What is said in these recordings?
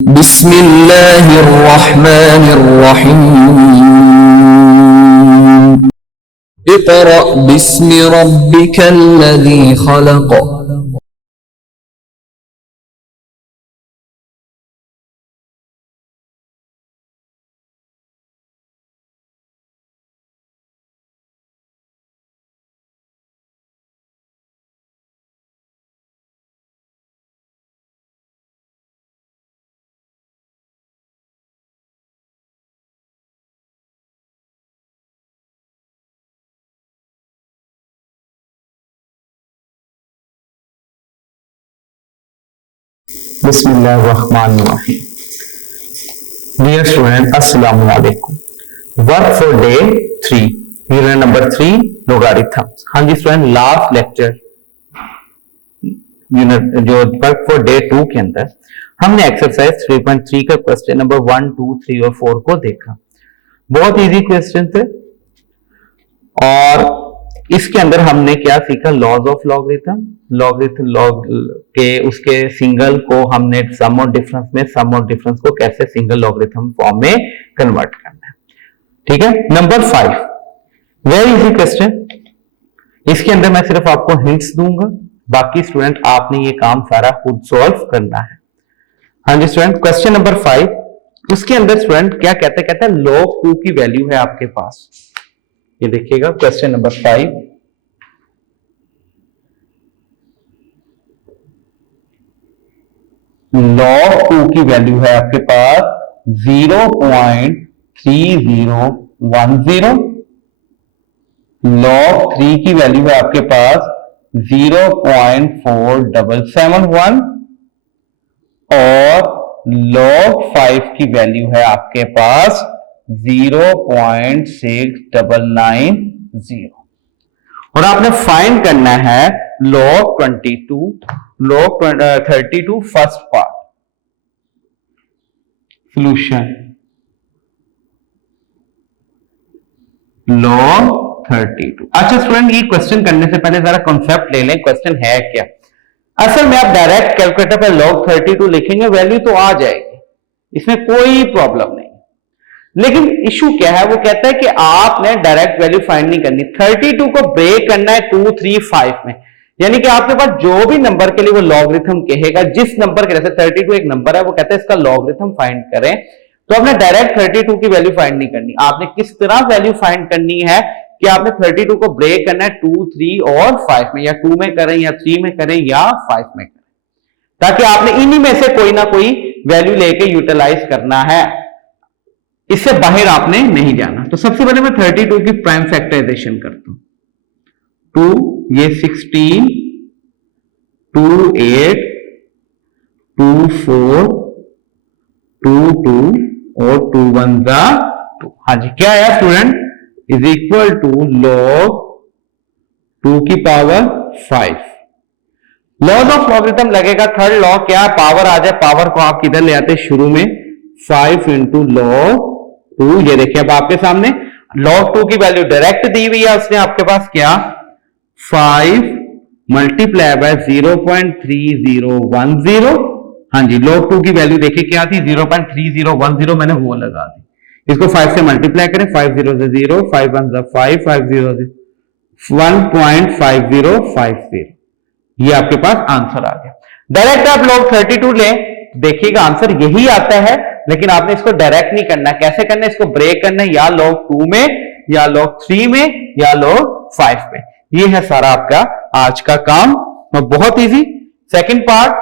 बिस्मिल्लाहिर्रहमानिर्रहीम। इक़रा बिस्मि रब्बिकल्लज़ी खलक़। बिस्मिल्लाहिर्रहमानिर्रहीम। Dear student, अस्सलाम वालेकुम। Work for day 3, unit number 3, लोगारिथम्स। हाँ जी स्टूडेंट, लास्ट लेक्चर यूनिट जो वर्क फॉर डे 2 के अंदर हमने एक्सरसाइज 3.3 का क्वेश्चन नंबर 1, 2, 3 और 4 को देखा। बहुत इजी क्वेश्चन थे और इसके अंदर हमने क्या सीखा? Laws of logarithm. Logarithm log के उसके सिंगल को हमने सम और डिफरेंस में, सम और डिफरेंस को कैसे सिंगल लॉगरिथम फॉर्म में कन्वर्ट करना है। ठीक है। Number 5, very easy question. इसके अंदर मैं सिर्फ आपको हिंट्स दूंगा, बाकी स्टूडेंट आपने ये काम सारा खुद सॉल्व करना है। हाँ जी स्टूडेंट, क्वेश्चन नंबर 5, उसके अंदर स्टूडेंट क्या कहते हैं लॉग 2 की वैल्यू है आपके पास। ये देखिएगा क्वेश्चन नंबर 5, log 2 की वैल्यू है आपके पास 0.3010, log 3 की वैल्यू है आपके पास 0.4771 और log 5 की वैल्यू है आपके पास 0.6990 और आपने फाइंड करना है log 32 first part. Solution log 32। अच्छा स्टूडेंट, ये क्वेश्चन करने से पहले जरा कॉन्सेप्ट ले लें, क्वेश्चन है क्या। असल में आप डायरेक्ट कैलकुलेटर पर log 32 लिखेंगे, वैल्यू तो आ जाएगी, इसमें कोई प्रॉब्लम नहीं। लेकिन इशू क्या है, वो कहता है कि आपने डायरेक्ट वैल्यू फाइंड नहीं करनी, 32 को ब्रेक करना है 2, 3, 5 में। यानी कि आपके पास जो भी नंबर के लिए वो लॉगरिथम कहेगा, जिस नंबर के, जैसे 32 एक नंबर है, वो कहता है इसका लॉगरिथम फाइंड करें, तो आपने डायरेक्ट 32 की वैल्यू फाइंड नहीं करनी। आपने किस तरह वैल्यू फाइंड करनी है कि आपने 32 को ब्रेक करना है 2, 3 और 5 में, या 2 में करें या 3 में करें या 5 में करें, ताकि आपने इन्हीं में से कोई ना कोई वैल्यू लेके यूटिलाइज करना है, इससे बाहर आपने नहीं जाना। तो सबसे पहले मैं 32 की प्राइम फैक्टराइजेशन करता हूं। 2 ये 16, 2 8, 2 4, 2 2 और 2 1 जा 2। हाँ जी, क्या है student? Is equal to log 2 की पावर 5। लॉज ऑफ लॉगरिथम लगेगा, थर्ड लॉ क्या है? पावर आ जाए, पावर को आप किधर ले आते हैं? शुरू में 5 इंटू log 2। ये देखिए अब आपके सामने log 2 की वैल्यू डायरेक्ट दी हुई है, उसने आपके पास क्या 5 मल्टीप्लाई बाय 0.3010। हाँ जी, log 2 की वैल्यू देखिए क्या थी 0.3010, मैंने वो लगा दी। इसको 5 से मल्टीप्लाई करें, 5 0 से 0, 5 1 से 5, 5 0 से 1.5050। ये आपके पास आंसर आ गया। डायरेक्ट आप log 32 लें, देखिएगा आंसर यही आता है, लेकिन आपने इसको डायरेक्ट नहीं करना। कैसे करना है? इसको ब्रेक करना है, या log 2 में, या log 3 में, या log 5 में। ये है सारा आपका आज का काम, और बहुत इजी। सेकंड पार्ट,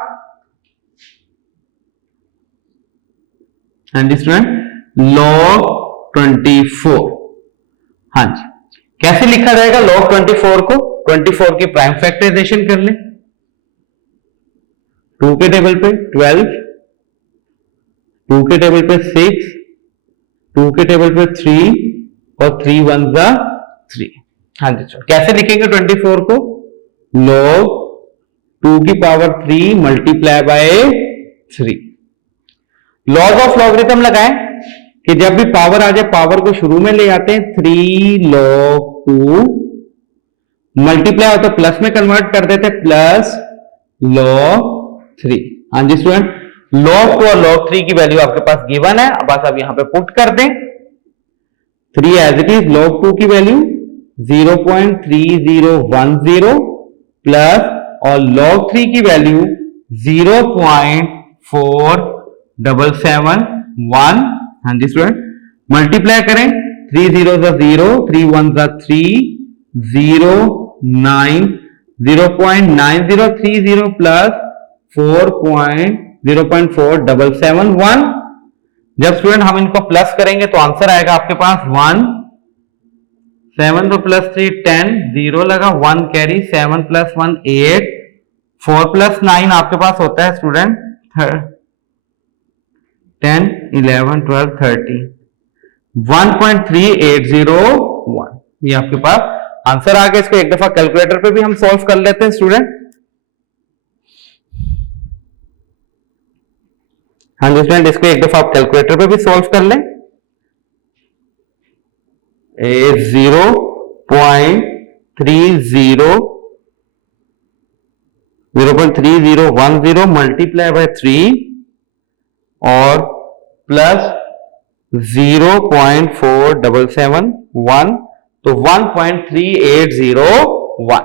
हाँ जी स्टूडेंट, log 24। हाँ जी, कैसे लिखा जाएगा log 24 को? 24 की प्राइम फैक्टराइजेशन कर लें। 2 के टेबल पे 12, 2 के टेबल पे 6, 2 के टेबल पे 3 और 3 1 जा 3। हाँ जी सर, कैसे लिखेंगे 24 को? log 2 की power 3 multiply by 3। Laws of logarithm लगाएं कि जब भी पावर आ जाए, पावर को शुरू में ले आते हैं, 3 log 2 मल्टीप्लाई हो तो प्लस में कन्वर्ट कर देते, प्लस log 3। हाँ जी स्टूडेंट, log 2 और log 3 की वैल्यू आपके पास गिवन है, बस अब यहां पे पुट कर दें 3 एज इट इज, log 2 की वैल्यू 0.3010 प्लस और log 3 की वैल्यू 0.4771। हाँ जी स्टूडेंट, मल्टीप्लाई करें 3 0 0, 3 1 3, 0.9030 प्लस 0.4771। जब स्टूडेंट हम इनको प्लस करेंगे तो आंसर आएगा आपके पास 1, 7 तो प्लस 3 10, 0 लगा, 1 कैरी, 7 प्लस 1 8, 4 प्लस 9 आपके पास होता है स्टूडेंट 10 11 12 13, 1.3801। ये आपके पास आंसर आ गया। इसको एक दफा कैलकुलेटर पे भी हम सॉल्व कर लेते हैं स्टूडेंट। हाँ जी स्टूडेंट, इसको एक दफा आप कैलकुलेटर पे भी सॉल्व कर लें। 0.3010 मल्टीप्लाई बाय 3 और प्लस 0.4771, तो 1.3801।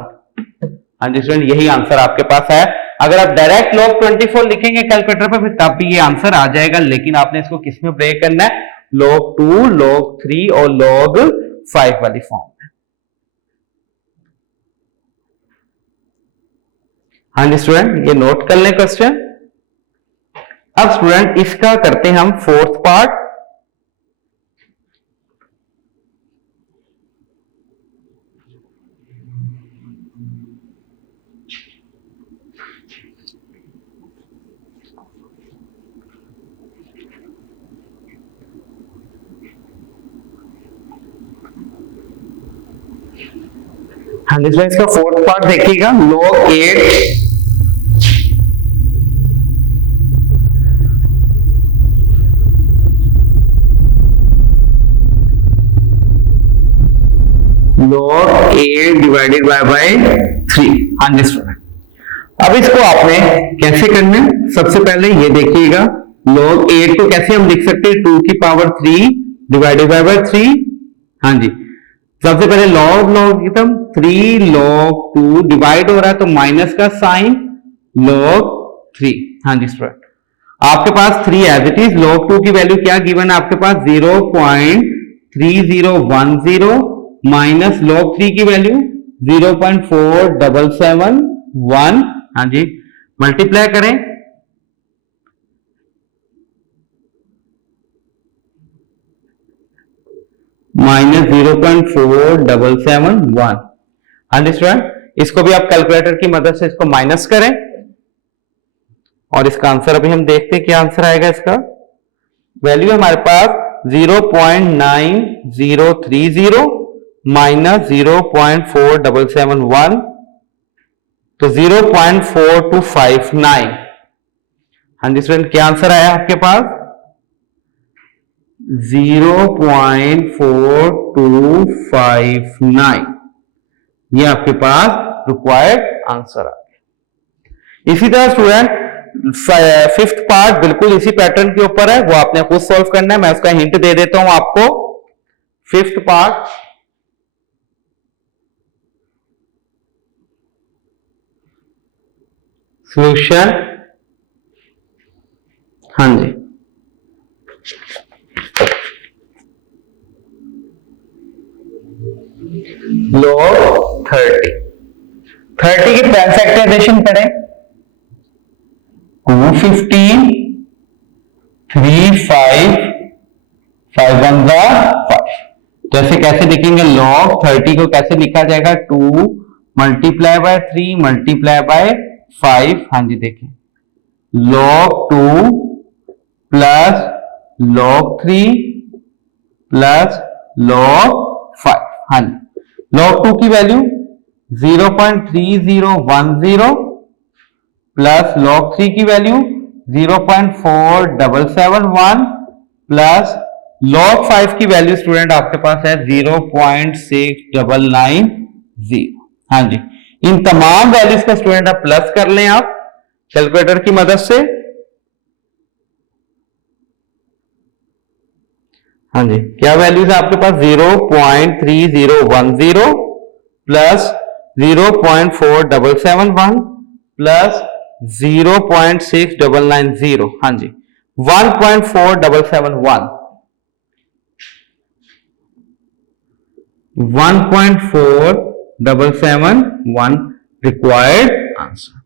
हाँ जी स्टूडेंट, यही आंसर आपके पास है। अगर आप डायरेक्ट log 24 लिखेंगे कैलकुलेटर पे फिर तब भी ये आंसर आ जाएगा, लेकिन आपने इसको किस में ब्रेक करना है, log 2, log 3 और log 5 वाली फॉर्म में। हाँ जी स्टूडेंट, ये नोट कर लें क्वेश्चन। अब स्टूडेंट इसका करते हैं हम फोर्थ पार्ट। हाँ जी, इसका फोर्थ पार्ट देखिएगा, log 8 डिवाइडेड बाय 3। हाँ जी स्टूडेंट, अब इसको आपने कैसे करना है, सबसे पहले ये देखिएगा log 8 को कैसे हम लिख सकते हैं, 2 की पावर 3 डिवाइडेड बाय 3। हाँ जी, सबसे पहले log लॉगिथम 3 log 2 डिवाइड हो रहा है तो माइनस का साइन log 3। हाँ जी स्टूडेंट, आपके पास 3 एज इट इज, log 2 की वैल्यू क्या गिवन है आपके पास 0.3010 माइनस log 3 की वैल्यू 0.4771। हाँ जी, मल्टीप्लाई करें माइनस 0.4771। हाँ जी स्टूडेंट, इसको भी आप कैलकुलेटर की मदद से इसको माइनस करें और इसका आंसर अभी हम देखते हैं क्या आंसर आएगा। इसका वैल्यू है हमारे पास 0.9030 माइनस 0.4771, तो 0.4259। हाँ जी स्टूडेंट, क्या आंसर आया आपके पास 0.4259। ये आपके पास रिक्वायर्ड आंसर आ गया। इसी तरह स्टूडेंट फिफ्थ पार्ट बिल्कुल इसी पैटर्न के ऊपर है, वो आपने खुद सॉल्व करना है। मैं उसका हिंट दे देता हूं आपको। फिफ्थ पार्ट सॉल्यूशन, हाँ जी, log 30 की प्राइम फैक्टराइजेशन करें, 215 3 5 5 1 5। जैसे कैसे लिखेंगे, log 30 को कैसे लिखा जाएगा, 2 मल्टीप्लाई बाय 3 मल्टीप्लाई बाय 5। हाँ जी, देखें log 2 plus log 3 plus log 5। हाँ जी, log 2 की वैल्यू 0.3010 प्लस log 3 की वैल्यू 0.4771 प्लस log 5 की वैल्यू स्टूडेंट आपके पास है 0.6990। हाँ जी, इन तमाम वैल्यूज का स्टूडेंट आप प्लस कर लें आप कैलकुलेटर की मदद से। हाँ जी, क्या वैल्यूज है आपके पास? 0.3010 प्लस 0.4771 प्लस 0.6990। हाँ जी, 1.4771 1.4771 रिक्वायर्ड आंसर।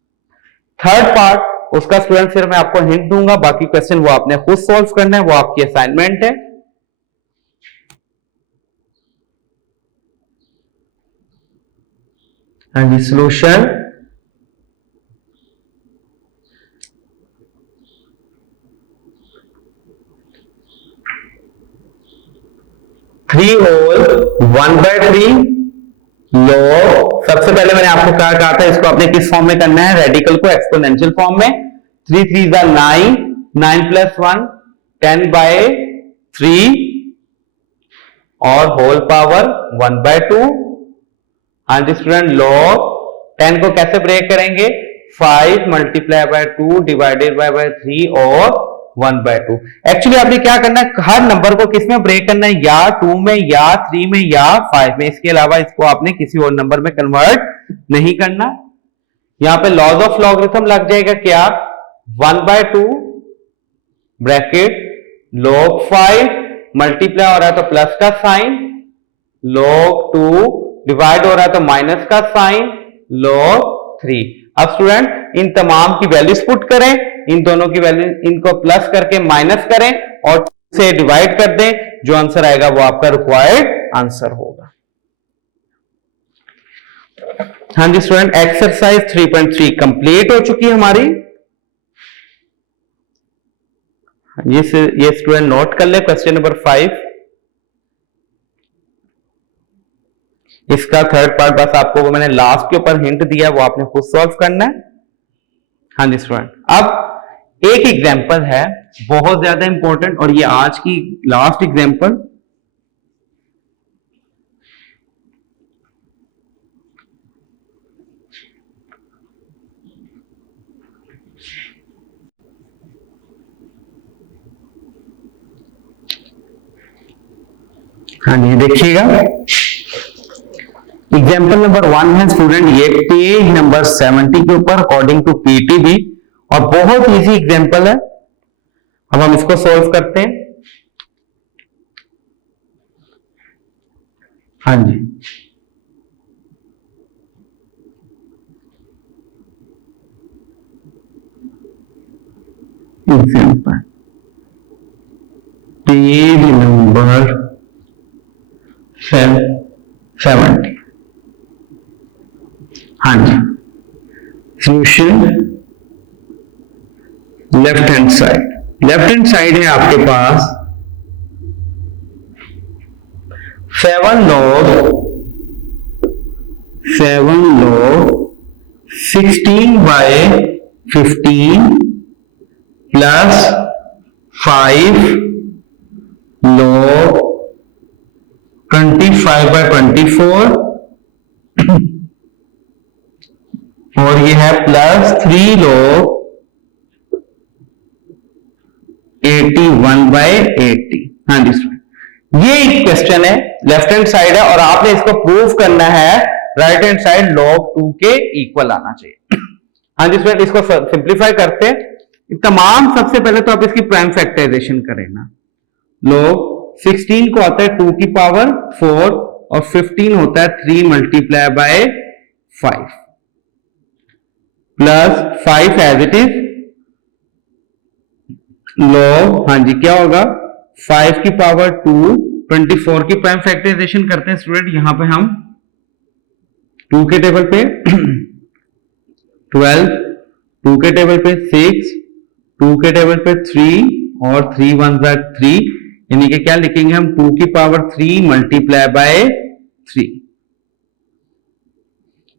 थर्ड पार्ट उसका स्टूडेंट फिर मैं आपको हिंट दूंगा, बाकी क्वेश्चन वो आपने खुद सॉल्व करना है, वो आपकी असाइनमेंट है। हाँ जी, सोल्यूशन 3 होल 1/3 log। सबसे पहले मैंने आपको क्या कहा था, इसको आपने किस फॉर्म में करना है? रेडिकल को एक्सपोनेंशियल फॉर्म में। 3 3 9, 9 + 1 10/3 और होल पावर 1/2। हाँ जी स्टूडेंट, log 10 को कैसे ब्रेक करेंगे? 5 × 2 डिवाइडेड बाय 3 और 1/2। एक्चुअली आपने क्या करना है, हर नंबर को किस में ब्रेक करना है? या 2 में, या 3 में, या 5 में। इसके अलावा इसको आपने किसी और नंबर में कन्वर्ट नहीं करना। यहां पे लॉज ऑफ लॉगरिथम लग जाएगा क्या? 1/2 ब्रैकेट log 5 मल्टीप्लाई हो रहा है तो प्लस का साइन, log 2 डिवाइड हो रहा है तो माइनस का साइन, log 3। अब स्टूडेंट इन तमाम की वैल्यूज पुट करें, इन दोनों की वैल्यू, इनको प्लस करके माइनस करें और से डिवाइड कर दें, जो आंसर आएगा वो आपका रिक्वायर्ड आंसर होगा। हाँ जी स्टूडेंट, एक्सरसाइज 3.3 कंप्लीट हो चुकी है हमारी। ये स्टूडेंट नोट कर ले क्वेश्चन नंबर 5। इसका थर्ड पार्ट बस आपको वो मैंने लास्ट के ऊपर हिंट दिया, वो आपने खुद सॉल्व करना है। हाँ जी स्टूडेंट, अब एक एग्जांपल है बहुत ज्यादा इंपॉर्टेंट, और ये आज की लास्ट एग्जांपल। हाँ जी देखिएगा, एग्जाम्पल नंबर 1 है स्टूडेंट, ये पेज नंबर 70 के ऊपर अकॉर्डिंग टू पीटीबी, और बहुत इजी एग्जाम्पल है। अब हम इसको सॉल्व करते हैं। हाँ जी, एग्जाम्पल पेज नंबर 70। हाँ जी, सोल्यूशन लेफ्ट हैंड साइड है आपके पास 7 log 16/15 प्लस 5 log 25/24 और ये है प्लस 3 log 81/80। हाँ जी, ये एक क्वेश्चन है, लेफ्ट हैंड साइड है, और आपने इसको प्रूव करना है राइट हैंड साइड log 2 के इक्वल आना चाहिए। हाँ जी स्टूडेंट, इसको सिंप्लीफाई करते हैं। तमाम सबसे पहले तो आप इसकी प्राइम फैक्टराइजेशन करें ना। log 16 को आता है 2 की पावर 4 और 15 होता है 3 × 5 plus 5 as it is log, हाँ जी क्या होगा, 5 की पावर 2, 24 की प्राइम फैक्टराइजेशन करते हैं स्टूडेंट। यहां पे हम 2 के टेबल पे 12, 2 के टेबल पे 6, 2 के टेबल पे 3 और 3 1 3, यानी कि क्या लिखेंगे हम, 2 की पावर 3 × 3,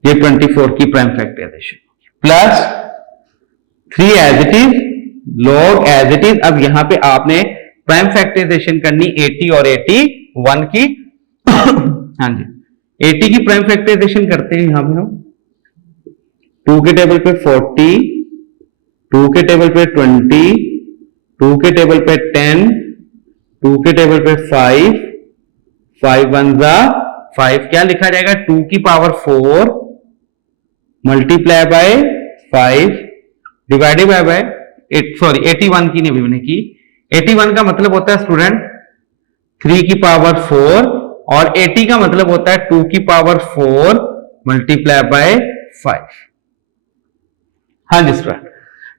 ये 24 की prime factorization plus 3 as it is log as it is. अब यहां पे आपने प्राइम फैक्टराइजेशन करनी 80 और 81 की। हाँ जी, 80 की प्राइम फैक्टराइजेशन करते हैं यहां पे हम 2 के टेबल पे 40, 2 के टेबल पे 20, 2 के टेबल पे 10, 2 के टेबल पे 5, 5 1 जा 5, क्या लिखा जाएगा 2 की power 4 multiply by 5 divided by 81 की नहीं मैंने की, 81 का मतलब होता है स्टूडेंट 3 की पावर 4 और 80 का मतलब होता है 2 की पावर 4 मल्टीप्लाई बाय 5। हाँ जी स्टूडेंट,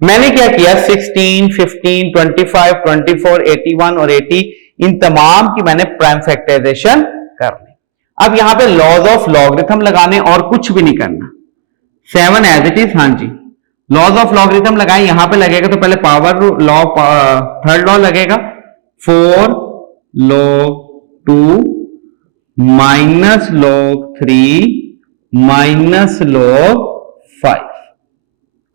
मैंने क्या किया 16, 15, 25, 24, 81 और 80 इन तमाम की मैंने प्राइम फैक्टराइजेशन कर ली। अब यहां पे लॉज ऑफ लॉगरिथम लगाने और कुछ भी नहीं करना, 7 एज इट इज। हाँ जी, लॉज ऑफ लॉगरिथम लगाए, यहां पे लगेगा तो पहले पावर लॉ, थर्ड लॉ लगेगा 4 log 2 minus log 3 minus log 5।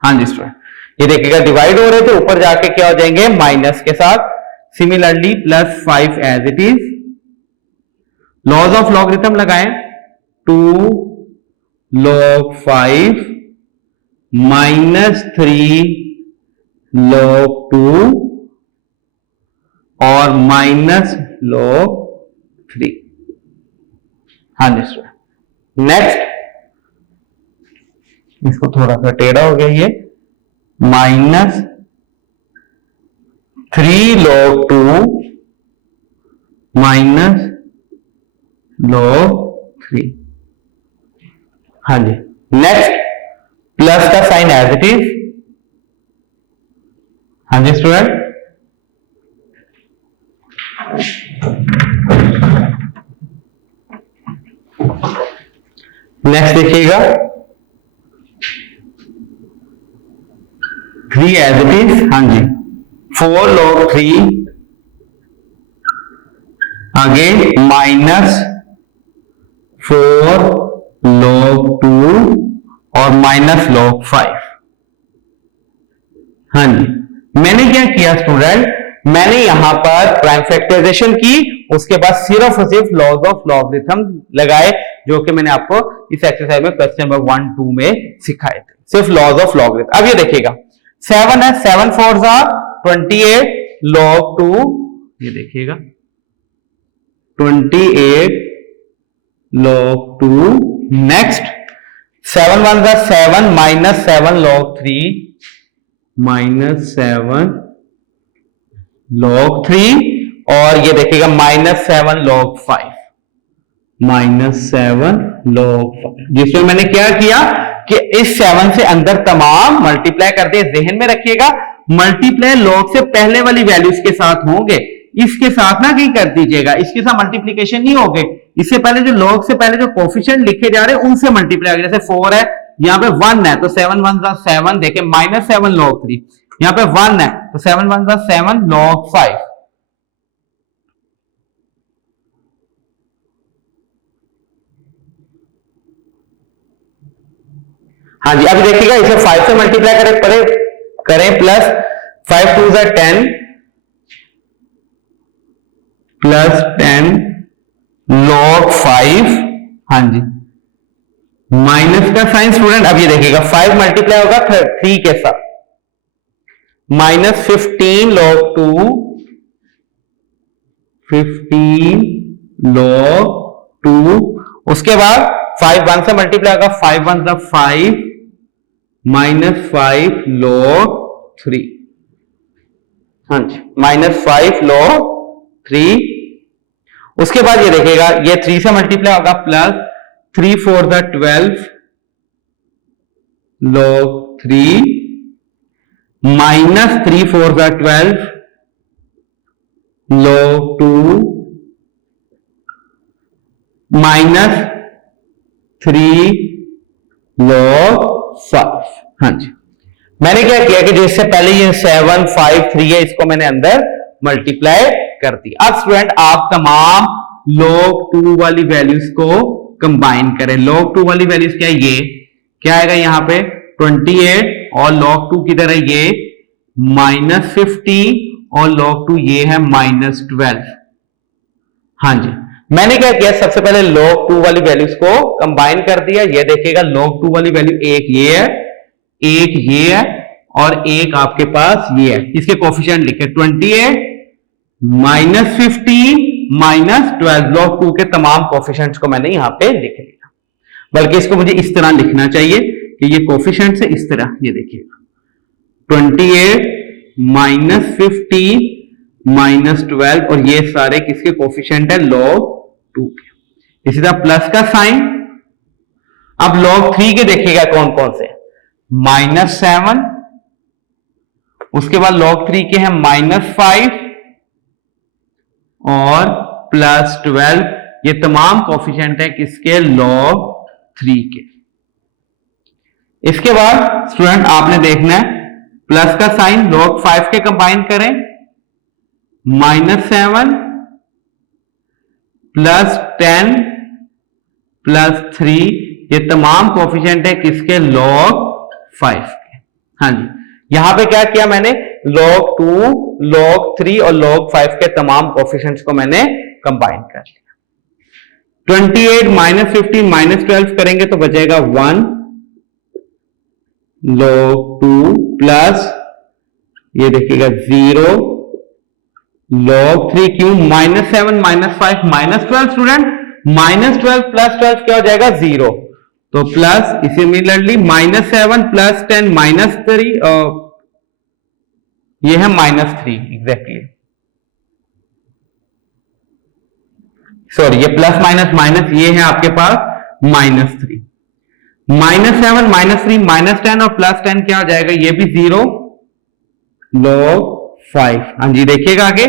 हाँ जी स्टूडेंट, ये देखिएगा डिवाइड हो रहे थे, ऊपर जाके क्या हो जाएंगे माइनस के साथ, similarly plus 5 as it is. Laws of logarithm लगाएं 2 log 5 माइनस 3 log 2 और माइनस log 3। हाँ जी स्टूडेंट, नेक्स्ट इसको थोड़ा सा टेढ़ा हो गया ये, माइनस 3 log 2 माइनस log 3। हाँ जी, नेक्स्ट प्लस का साइन एज इट इज। हाँ जी स्टूडेंट, नेक्स्ट देखिएगा 3 एज इट इज। हाँ जी, 4 log 3 आगे माइनस 4 log 2 और माइनस log 5। हाँ जी, मैंने क्या किया स्टूडेंट, मैंने यहां पर प्राइम फैक्टराइजेशन की, उसके बाद सिर्फ और सिर्फ लॉज ऑफ लॉगरिथम लगाए, जो कि मैंने आपको इस एक्सरसाइज में क्वेश्चन नंबर 1, 2 में सिखाए थे, सिर्फ लॉज ऑफ लॉगरिथम। अब ये देखिएगा 7 है, 7 4 जा 28 log 2, ये देखिएगा 28 log 2। नेक्स्ट 7 1 जा 7 माइनस 7 log 3 माइनस 7 log 3 और ये देखिएगा माइनस 7 log 5 माइनस 7 log 5, जिसमें मैंने क्या किया कि इस 7 से अंदर तमाम मल्टीप्लाई कर दिए। ध्यान में रखिएगा मल्टीप्लाई log से पहले वाली वैल्यूज के साथ होंगे, इसके साथ ना कहीं कर दीजिएगा, इसके साथ मल्टीप्लीकेशन नहीं होगी, इससे पहले जो log से पहले जो कोफिशिएंट लिखे जा रहे हैं उनसे मल्टीप्लाई होगा। जैसे 4 है, यहाँ पे 1 है तो 7 1 जा 7, देखिए माइनस 7 log 3, यहाँ पे 1 है तो 7 1 जा 7 log 5। हाँ जी, अब देखिएगा इसे 5 से मल्टीप्लाई करें प्लस 5 2 जा 10 प्लस 10 log 5। हाँ जी, माइनस का साइन स्टूडेंट, अब ये देखिएगा 5 मल्टीप्लाई होगा 3 के साथ, माइनस 15 log 2 15 log 2। उसके बाद 5 1 से मल्टीप्लाई होगा, 5 1 जा 5 माइनस 5 log 3। हाँ जी, माइनस 5 log 3। उसके बाद ये देखिएगा ये 3 से मल्टीप्लाई होगा, प्लस 3 4 जा 12 log 3 माइनस 3 4 जा 12 log 2 माइनस 3 log 5। हाँ जी, मैंने क्या किया कि जिससे पहले ये 7 5 3 है, इसको मैंने अंदर मल्टीप्लाई कर दी। अब स्टूडेंट आप तमाम log 2 वाली वैल्यूज को कंबाइन करें। log 2 वाली वैल्यूज क्या है, ये क्या आएगा यहां पे 28 और log 2 किधर है, ये माइनस 50 और log 2 ये है माइनस 12। हाँ जी, मैंने क्या किया सबसे पहले log 2 वाली वैल्यूज को कंबाइन कर दिया। ये देखिएगा log 2 वाली वैल्यू एक ये है, एक ये है और एक आपके पास ये है। इसके कोफिशिएंट लिखे 28 -15 -12 log 2 के तमाम कोफिशिएंट्स को मैंने यहां पे लिख लिया। बल्कि इसको मुझे इस तरह लिखना चाहिए कि ये कोफिशिएंट्स है इस तरह, ये देखिएगा 28 -15 -12 और ये सारे किसके कोफिशिएंट है log 2 के। इसी तरह प्लस का साइन, अब log 3 के देखिएगा कौन कौन से, -7, उसके बाद log 3 के हैं -5 और +12, ये तमाम कोफिशिएंट है किसके, log 3 के। इसके बाद स्टूडेंट आपने देखना है प्लस का साइन log 5 के कंबाइन करें, -7 +10 +3, ये तमाम कोफिशिएंट है किसके, log 5 के। हाँ जी, यहां पे क्या किया मैंने, log 2 log 3 और log 5 के तमाम कोफिशिएंट्स को मैंने कंबाइन कर लिया। 28 -15 -12 करेंगे तो बचेगा 1 log 2 प्लस ये देखिएगा 0 log 3 क्यों, -7 -5 -12 स्टूडेंट, -12 + 12 क्या हो जाएगा 0, तो प्लस सिमिलरली -7 + 10 -3 ये है -3 एग्जैक्टली, सॉरी ये प्लस माइनस माइनस ये है आपके पास -3, -7 -3 -10 और +10 क्या हो जाएगा, ये भी 0 log 5। हाँ जी देखिएगा आगे,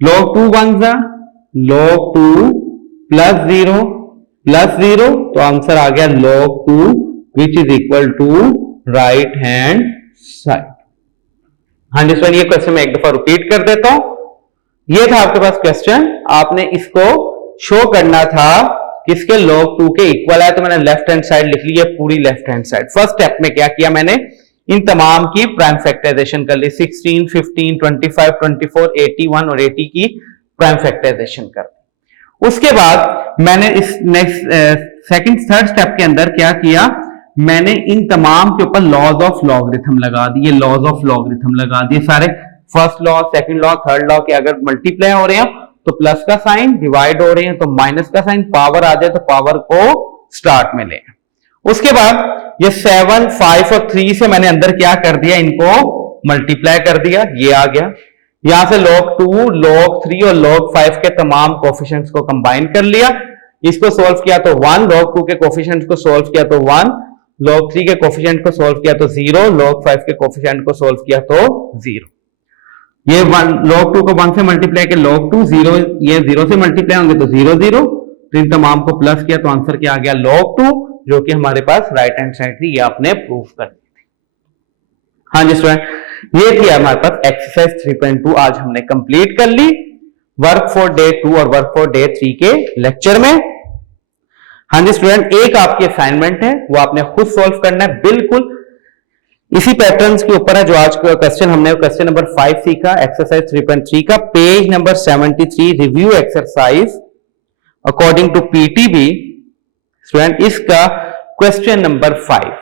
log 2 1 log 2 +0 +0, तो आंसर आ गया log 2 which is equal to right hand side. हाँ जी स्टूडेंट, ये क्वेश्चन मैं एक दफा रिपीट कर देता हूं। ये था आपके पास क्वेश्चन, आपने इसको शो करना था किसके, log 2 के इक्वल है, तो मैंने लेफ्ट हैंड साइड लिख ली है पूरी left hand side. First step में क्या किया मैंने, इन तमाम की प्राइम फैक्टराइजेशन कर ली, 16 15 25 24 81 और 80 की प्राइम फैक्टराइजेशन कर दी। उसके बाद मैंने इस नेक्स्ट सेकंड थर्ड स्टेप के अंदर क्या किया, मैंने इन तमाम के ऊपर लॉज ऑफ लॉगरिथम लगा दिए, लॉज ऑफ लॉगरिथम लगा दिए सारे, first law second law third law के अगर मल्टीप्लाई हो रहे हैं तो प्लस का साइन, डिवाइड हो रहे हैं तो माइनस का साइन, पावर आ जाए तो पावर को स्टार्ट में ले। उसके बाद ये 7 5 और 3 से मैंने अंदर क्या कर दिया, इनको मल्टीप्लाई कर दिया, ये आ गया। यहां से log 2 log 3 और log 5 के तमाम कोफिशिएंट्स को कंबाइन कर लिया, इसको सोल्व किया तो 1, log 2 के कोफिशिएंट को सोल्व किया तो 1, log 3 के कोफिशिएंट को सोल्व किया तो 0, log 5 के कोफिशिएंट को सोल्व किया तो 0। ये 1 log 2 को 1 से मल्टीप्लाई किया log 2 0, ये 0 से मल्टीप्लाई होंगे तो 0 0, तो इन तमाम को प्लस किया तो आंसर क्या आ गया log 2, जो कि हमारे पास राइट हैंड साइड थी, ये आपने प्रूव कर दी थी। हाँ जी स्टूडेंट, ये थी हमारे पास एक्सरसाइज 3.2, आज हमने कंप्लीट कर ली वर्क फॉर डे 2 और वर्क फॉर डे 3 के लेक्चर में। हाँ जी स्टूडेंट, एक आपकी असाइनमेंट है, वो आपने खुद सॉल्व करना है, बिल्कुल इसी पैटर्न्स के ऊपर है जो आज का क्वेश्चन हमने क्वेश्चन नंबर 5 सीखा, एक्सरसाइज 3.3 का page number 73, review exercise according to PTB. Student इसका क्वेश्चन नंबर 5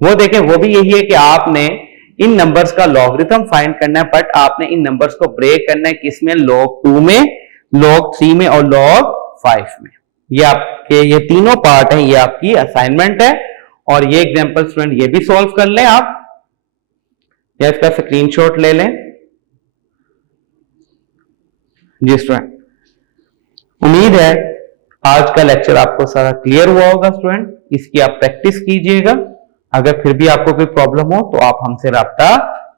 वो देखें, वो भी यही है कि आपने इन नंबर्स का लॉगरिथम फाइंड करना है, बट आपने इन नंबर्स को ब्रेक करना है किसमें, log 2 में, log 3 में और log 5 में। ये आपके ये तीनों पार्ट हैं, ये आपकी असाइनमेंट है, और ये एग्जांपल स्टूडेंट ये भी सॉल्व कर लें आप, या इसका स्क्रीनशॉट ले लें। जी स्टूडेंट, उम्मीद है आज का लेक्चर आपको सारा क्लियर हुआ होगा स्टूडेंट, इसकी आप प्रैक्टिस कीजिएगा। अगर फिर भी आपको कोई प्रॉब्लम हो तो आप हमसे राब्ता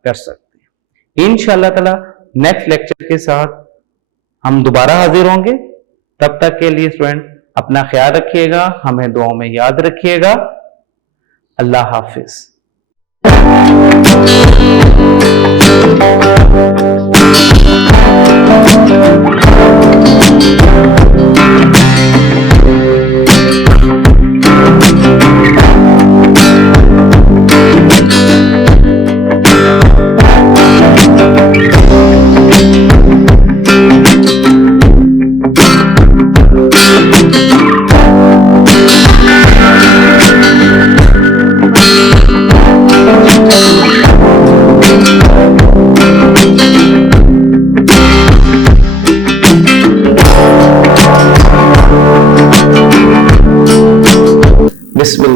कर सकते हैं। इंशाअल्लाह ताला नेक्स्ट लेक्चर के साथ हम दोबारा हाजिर होंगे। तब तक के लिए स्टूडेंट अपना ख्याल रखिएगा, हमें दुआओं में याद रखिएगा। अल्लाह हाफिज।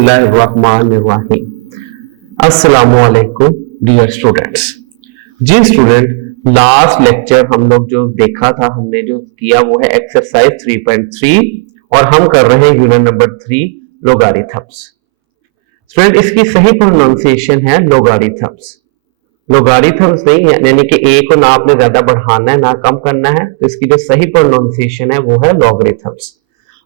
बिस्मिल्लाहिर्रहमानिर्रहीम। अस्सलामुअलैकुम डियर स्टूडेंट्स। जी स्टूडेंट, लास्ट लेक्चर हम लोग जो देखा था, हमने जो किया वो है एक्सरसाइज 3.3 और हम कर रहे हैं यूनिट नंबर 3 लोगारिथम्स। स्टूडेंट, इसकी सही प्रोनाउंसिएशन है लोगारिथम्स, लोगारिथम्स नहीं, यानी कि ए को ना आपने ज्यादा बढ़ाना है ना कम करना है, तो इसकी जो सही प्रोनाउंसिएशन है वो है लॉगरिथम्स।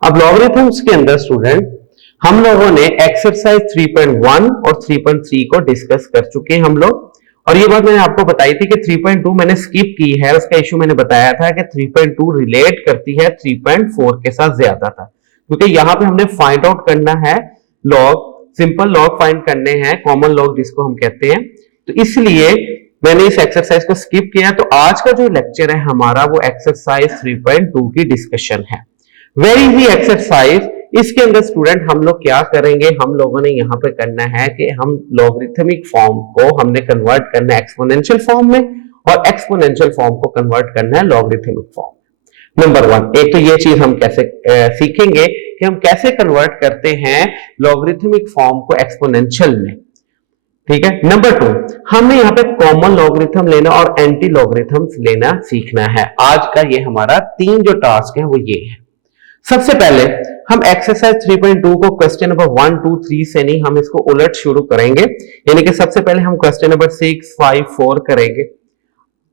अब लॉगरिथम्स के अंदर स्टूडेंट हम लोगों ने एक्सरसाइज 3.1 और 3.3 को डिस्कस कर चुके हैं हम लोग, और ये बात मैंने आपको बताई थी कि 3.2 मैंने स्किप की है। उसका इशू मैंने बताया था कि 3.2 रिलेट करती है 3.4 के साथ ज्यादा था, क्योंकि यहां पे हमने फाइंड आउट करना है लॉग, सिंपल लॉग फाइंड करने हैं, कॉमन लॉग जिसको हम कहते हैं, तो इसलिए मैंने इस एक्सरसाइज को स्किप किया। तो आज का जो लेक्चर है हमारा वो एक्सरसाइज 3.2 की डिस्कशन है। Very easy exercise. इसके अंदर स्टूडेंट हम लोग क्या करेंगे, हम लोगों ने यहाँ पे करना है कि हम लॉगरिथमिक फॉर्म को हमने कन्वर्ट करना है एक्सपोनेंशियल फॉर्म में, और एक्सपोनेंशियल फॉर्म को कन्वर्ट करना है लॉगरिथमिक फॉर्म। नंबर 1, एक तो ये चीज हम कैसे सीखेंगे कि हम कैसे कन्वर्ट करते हैं लॉगरिथमिक फॉर्म को एक्सपोनेंशियल में, ठीक है। नंबर 2, हमने यहाँ पे कॉमन लॉगरिथम लेना और एंटी लॉगरिथम्स लेना सीखना है। आज का ये हमारा 3 जो टास्क है वो ये है। सबसे पहले हम एक्सरसाइज 3.2 को क्वेश्चन नंबर 1, 2, 3 से नहीं, हम इसको उलट शुरू करेंगे, यानी कि सबसे पहले हम क्वेश्चन नंबर 6, 5, 4 करेंगे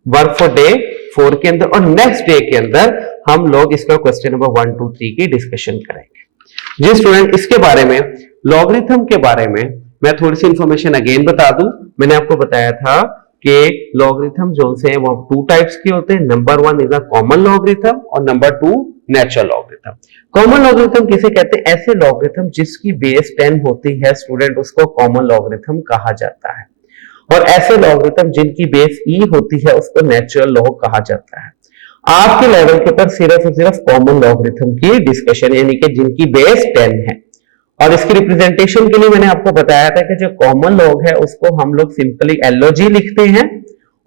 वर्क फॉर डे 4 के अंदर, और नेक्स्ट डे के अंदर हम लोग इसका क्वेश्चन नंबर 1, 2, 3 की डिस्कशन करेंगे। जी स्टूडेंट, इसके बारे में, लॉगरिथम के बारे में मैं थोड़ी सी इंफॉर्मेशन अगेन बता दूं। मैंने आपको बताया था कि लॉगरिथम जो से वो 2 टाइप्स के होते हैं। Number 1 is a common logarithm और number 2 natural logarithm. Common logarithm किसे कहते हैं? ऐसे लॉगरिथम जिसकी बेस 10 होती है स्टूडेंट, उसको कॉमन लॉगरिथम कहा जाता है, और ऐसे लॉगरिथम जिनकी बेस ई होती है उसको नेचुरल लॉग कहा जाता है। आपके लेवल के ऊपर सिर्फ और सिर्फ कॉमन लॉगरिथम की डिस्कशन, यानी कि जिनकी बेस 10 है, और इसकी रिप्रेजेंटेशन के लिए मैंने आपको बताया था कि जो कॉमन लॉग है उसको हम लोग सिंपली एलओजी लिखते हैं,